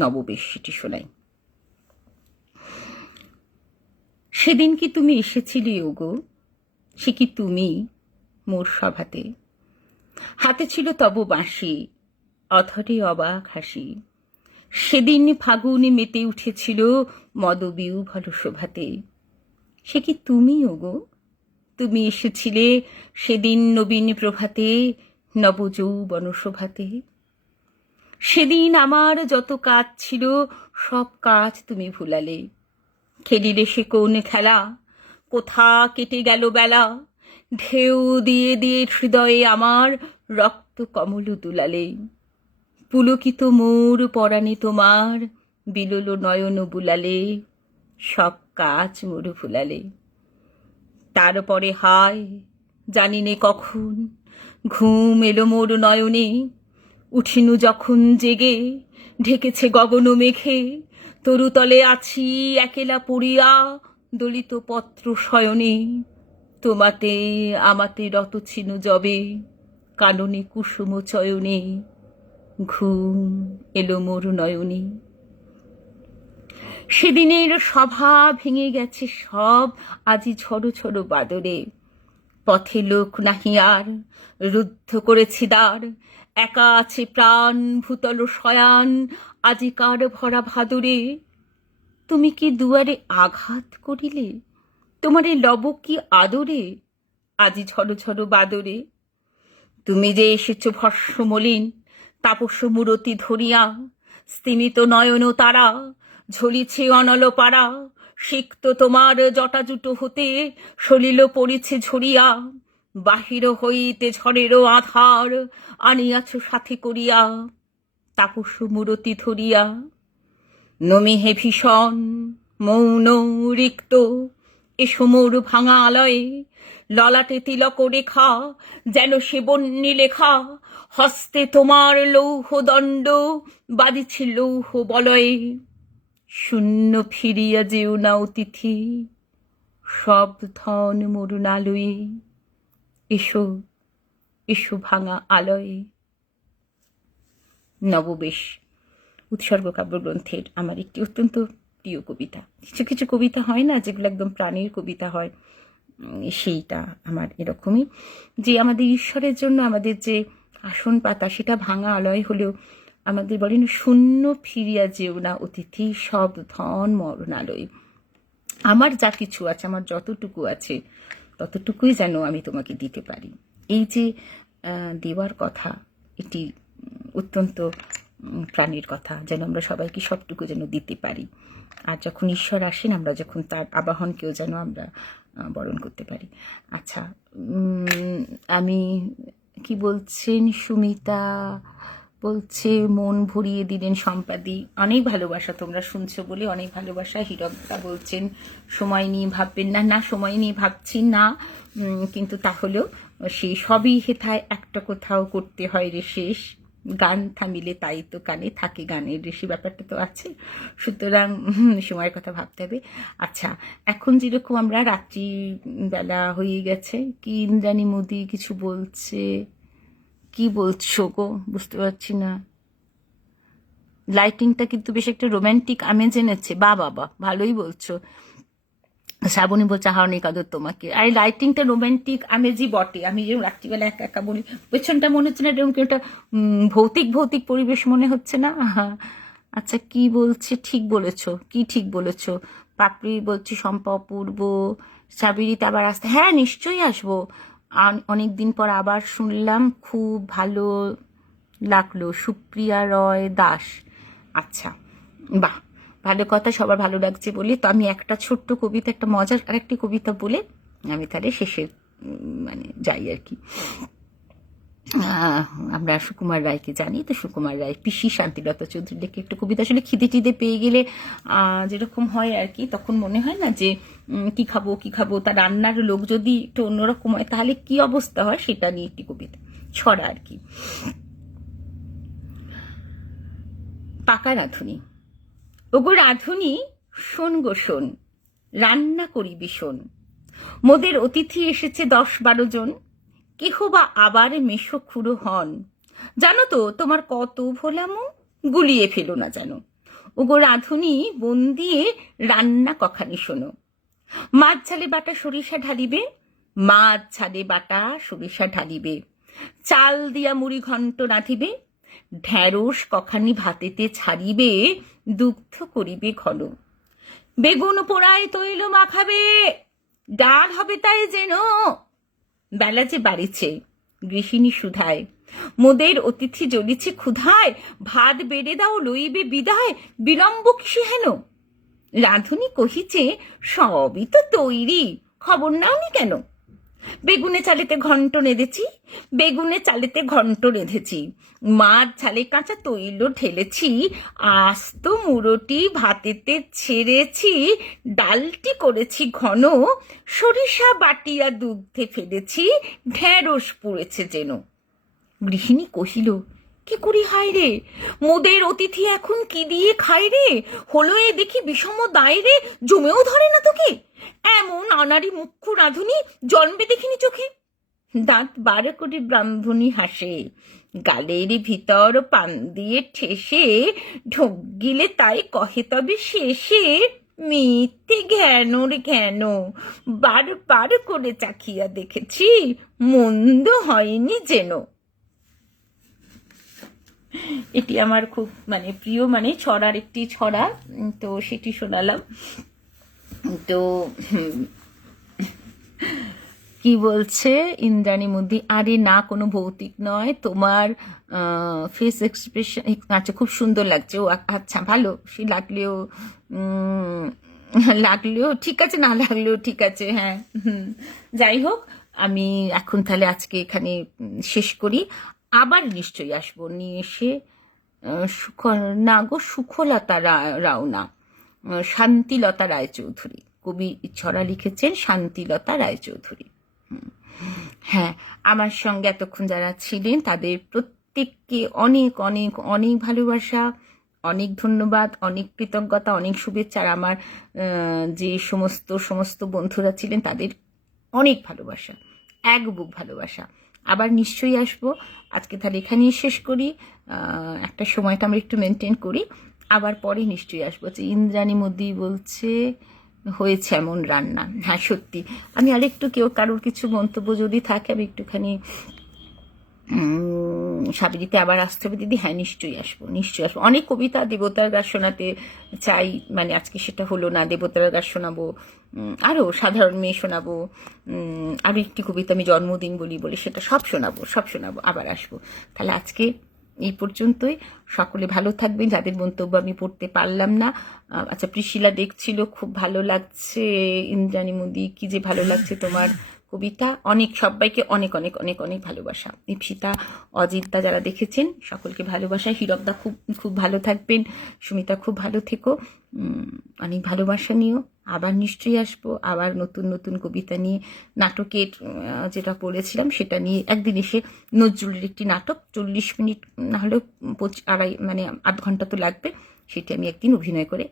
নববেশ, সেটি শোনাই। সেদিন কি তুমি এসেছিলে ওগো, সে কি তুমি মোর সভাতে, হাতে ছিল তব বাঁশি, অধরে অবাক হাসি, সেদিন ফাগুনে মেতে উঠেছিল মদবিউ ভালো শোভাতে, সে কি তুমি ওগো, তুমি এসেছিলে সেদিন নবীন প্রভাতে, নবযৌবন শোভাতে। সেদিন আমার যত কাজ ছিল সব কাজ তুমি ভুলালে, খেলিলে সে কোন খেলা, কোথা কেটে গেল বেলা, ঢেউ দিয়ে দিয়ে হৃদয়ে আমার রক্ত কমল দুলালে, পুলকিত মোর পরাণে তোমার বিলল নয়ন বুলালে, সব কাজ মোর ভুলালে। তারপরে হায় জানি নে কখন ঘুম এলো মোর নয়নে, উঠিনু যখন জেগে ঢেকেছে গগন মেঘে, তরুতলে আছি একেলা পড়িয়া দলিত পত্র শয়নে, তোমাতে আমাতে রত ছিনু যবে কাননে কুসুম চয়নে, ঘুম এলো মোর নয়নে। সেদিনের সভা ভেঙে গেছে সব আজি ঝড়ো ঝড়ো বাদরে, পথে লোক নাহি আর, রুদ্ধ করেছি দ্বার, একা আছে প্রাণ ভূতল শয়ান আজিকার ভরা ভাদরে। তুমি কি দুয়ারে আঘাত করিলে, তোমারে লব কি আদরে, আজি ঝড়ো ঝড়ো বাদরে। তুমি যে এসেছ ভস্ম মলিন তাপস মূরতি ধরিয়া, স্তিমিত নয়ন তারা ঝলিছে অনল পাড়া, সিক্ত তোমার জটাজুটো হতে সলিল পড়িছে ঝরিয়া, বাহির হইতে ঝড়েরও আধার আনিয়াছ সাথে করিয়া, তাপস মূরতি ধরিয়া। নমিহে ভীষণ মৌন রিক্ত এসো মোর ভাঙা আলয়ে, ললাটে তিলক রেখা যেন সে বন্যি লেখা, হস্তে তোমার লৌহ দণ্ড বাজিছে লৌহ বলয়ে, শূন্য ফিরিয়া যেও না অতিথি সব ধন মোর নালয়ে, এসো এসো ভাঙা আলয়ে। নববেশ উৎসর্গ কাব্যগ্রন্থের আমার একটি অত্যন্ত প্রিয় কবিতা। কিছু কিছু কবিতা হয় না যেগুলো একদম প্রাণীর কবিতা হয়, সেইটা আমার এরকমই, যে আমাদের ঈশ্বরের জন্য আমাদের যে আসন পাতা সেটা ভাঙা আলয় হলেও আমাদের বলেন শূন্য ফিরিয়া যেও না অতিথি সব ধন মরণালয়। আমার যা কিছু আছে, আমার যতটুকু আছে ততটুকুই যেন আমি তোমাকে দিতে পারি। এই যে দেওয়ার কথা, এটি অত্যন্ত প্রাণীর কথা, যেন আমরা সবাইকে সবটুকু যেন দিতে পারি। আর যখন ঈশ্বর আসেন, আমরা যখন তার আবাহনকেও যেন আমরা বরণ করতে পারি। আচ্ছা, আমি কি বলছেন, সুমিতা বলছে মন ভরিয়ে দিলেন সম্পাদি, অনেক ভালোবাসা, তোমরা শুনছো বলে অনেক ভালোবাসা। হীরকদা বলছেন সময় নিয়ে ভাববেন না, না সময় নিয়ে ভাবছি না, কিন্তু তাহলেও সেই সবই হেথায় একটা কোথাও করতে হয় রে শেষ, গান থামিলে তাই তো কানে থাকে গানের রেশি, ব্যাপারটা তো আছে, সুতরাং সময়ের কথা ভাবতে হবে। আচ্ছা, এখন যেরকম আমরা রাত্রিবেলা হয়ে গেছে, কি ইন্দ্রাণী মোদি কিছু বলছে, কি বলছো গো বুঝতে পারছি না। লাইটিংটা কিন্তু বেশ একটা রোম্যান্টিক আমেজ এনেছে, বা বাবা ভালোই বলছো। শ্রাবণী বলছে হারনি কাদর তোমাকে, আর লাইটিংটা রোম্যান্টিক আমেজই বটে। আমি যেরকম রাত্রিবেলা একা একা বলি, পেছনটা মনে হচ্ছে না এরকম কি একটা ভৌতিক ভৌতিক পরিবেশ মনে হচ্ছে না? আচ্ছা, কি বলছে, ঠিক বলেছো, কি ঠিক বলেছো। পাপড়ি বলছি শম্পা অপূর্ব, সাবিরিতে আবার আসতে, হ্যাঁ নিশ্চয়ই আসবো, অনেক দিন পর আবার শুনলাম, খুব ভালো লাগলো। সুপ্রিয়া রয় দাস, আচ্ছা বাহ, ভালো কথা, সবার ভালো লাগছে বলে। তো আমি একটা ছোট্ট কবিতা, একটা মজার আরেকটি কবিতা বলে আমি তাহলে শেষের মানে যাই আর কি। আমরা সুকুমার রায়কে জানি, তো সুকুমার রায় পিসি শান্তিলতা চৌধুরী লেখে একটা কবিতা। আসলে খিদে টিদে পেয়ে গেলে যেরকম হয় আর কি, তখন মনে হয় না যে কি খাবো কি খাবো, তার রান্নার লোক যদি একটু অন্যরকম হয় তাহলে কি অবস্থা হয়, সেটা নিয়ে একটি কবিতা, ছড়া আর কি। পাকা রাঁধুনি। ওগো রাঁধুনি শোন গো শোন, রান্না করিবি শোন। মোদের অতিথি এসেছে 10-12 জন, কেহ বা আবার মেশো খুড়ো হন। জানো তো তোমার কত ভোলা মন, গুলিয়ে ফেলো না জানো। ওগো রাঁধুনি বন দিয়ে রান্না কখানি শোনো। মাছ ঝালে বাটা সরিষা ঢালিবে, মাছ ঝালে বাটা সরিষা ঢালিবে। চাল দিয়া মুড়ি ঘন্ট রাঁধিবে, ঢেঁড়স কখানি ভাতেতে ছাড়িবে, দুগ্ধ করিবে ঘন। বেগুন পোড়ায় তৈল মাখাবে, ডাল হবে তাই যেন। বেলা যে বাড়িছে গৃহিণী সুধায়, মোদের অতিথি জ্বলিছে ক্ষুধায়। ভাত বেড়ে দাও লইবে বিদায়, বিলম্ব কিসে হেন। রাঁধুনি কহিছে সবই তো তৈরি, খবর নাওনি কেন। বেগুনে চালেতে ঘন্ট রেঁধেছি, বেগুনে চালেতে ঘন্ট রেঁধেছি। মাছ ঝালে কাঁচা তৈল ঢেলেছি, আস্ত মুড়োটি ভাতেতে ছেড়েছি। ডালটি করেছি ঘন, সরিষা বাটিয়া দুগ্ধে ফেলেছি, ঢেঁড়স পুড়েছে যেন। গৃহিণী কহিল কি করি হায় রে, মোদের অতিথি এখন কি দিয়ে খায় রে। হলো এ দেখি বিষম দায় রে, জমেও ধরে না তোকে। এমন আনাড়ি মুখ্য রাঁধুনি জন্মে দেখিনি চোখে। দাঁত বার করে ব্রাহ্মণী হাসে, গালের ভিতর পান দিয়ে ঠেসে। ঢোক গিলে তাই কহে তবে শেষে, মিথ্যে ঘ্যানোর ঘ্যান। বার করে চাখিয়া দেখেছি, মন্দ হয়নি যেন। এটি আমার খুব মানে প্রিয়, মানে ছড়ার একটি ছড়া, তো সেটি শোনালাম। তো কি বলছে ইন্দ্রাণী মুদি, আরে না কোনো ভৌতিক নয়, তোমার ফেস এক্সপ্রেশন আচ্ছা খুব সুন্দর লাগছে। ও আচ্ছা ভালো, সে লাগলেও লাগলেও ঠিক আছে, না লাগলেও ঠিক আছে, হ্যাঁ। যাই হোক, আমি এখন তাহলে আজকে এখানে শেষ করি। আবার নিশ্চয়ই আসবো, নিয়ে এসে না গো সুখলতা রাও না, শান্তিলতা রায়চৌধুরী কবি ছড়া লিখেছেন, শান্তিলতা রায়চৌধুরী। হ্যাঁ, আমার সঙ্গে এতক্ষণ যারা ছিলেন তাদের প্রত্যেককে অনেক অনেক অনেক ভালোবাসা, অনেক ধন্যবাদ, অনেক কৃতজ্ঞতা, অনেক শুভেচ্ছা। আর আমার যে সমস্ত বন্ধুরা ছিলেন তাদের অনেক ভালোবাসা, এক বুক ভালোবাসা। আবার নিশ্চয়ই আসবো। আজকে তাহলে এখানেই শেষ করি, একটা সময়টা আমরা একটু মেনটেন করি, আবার পরে নিশ্চয়ই আসবো। যে ইন্দ্রাণী মোদি বলছে হয়েছে এমন রান্না, হ্যাঁ সত্যি। আমি আরেকটু কারোর কিছু মন্তব্য যদি থাকে আমি একটুখানি সাবরিতে আবার আসতে হবে দিদি, হ্যাঁ নিশ্চয়ই আসবো, নিশ্চয়ই আসবো। অনেক কবিতা দেবতার গান শোনাতে চাই, মানে আজকে সেটা হলো না, দেবতার গান শোনাবো, আরও সাধারণ মেয়ে শোনাবো, আরও একটি কবিতা আমি জন্মদিন বলি সেটা সব শোনাবো, আবার আসবো। তাহলে আজকে এই পর্যন্তই। সকলে ভালো থাকবেন, যাদের মন্তব্য আমি পড়তে পারলাম না। আচ্ছা প্রিশিলা দেখছিল, খুব ভালো লাগছে ইন্দ্রাণী মোদি, কি যে ভালো লাগছে তোমার কবিতা। অনেক সবাইকে অনেক অনেক অনেক অনেক ভালোবাসা। ইপসিতা, অজিতদা যারা দেখেছেন সকলকে ভালোবাসা। হীরকদা খুব খুব ভালো থাকবেন, সুমিতা খুব ভালো থেকো, অনেক ভালোবাসা নিও। আবার নিশ্চয়ই আসবো, আবার নতুন নতুন কবিতা নিয়ে। নাটকের যেটা বলেছিলাম সেটা নিয়ে একদিন এসে, নজরুলের একটি নাটক 40 মিনিট না হলেও 2.5 মানে আধ ঘন্টা তো লাগবে, সেটি আমি একদিন অভিনয় করে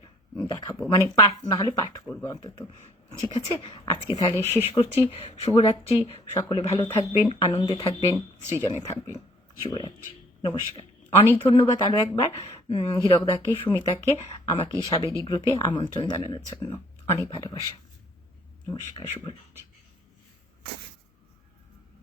দেখাবো, মানে পাঠ না হলে পাঠ করবো অন্তত। ঠিক আছে, আজকে তাহলে শেষ করছি। শুভরাত্রি, সকলে ভালো থাকবেন, আনন্দে থাকবেন, সৃজনে থাকবেন। শুভরাত্রি, নমস্কার। অনেক ধন্যবাদ আরও একবার হীরকদাকে, সুমিতাকে আমাকে এই সাবেরি গ্রুপে আমন্ত্রণ জানানোর জন্য। অনেক ভালোবাসা, নমস্কার, শুভরাত্রি।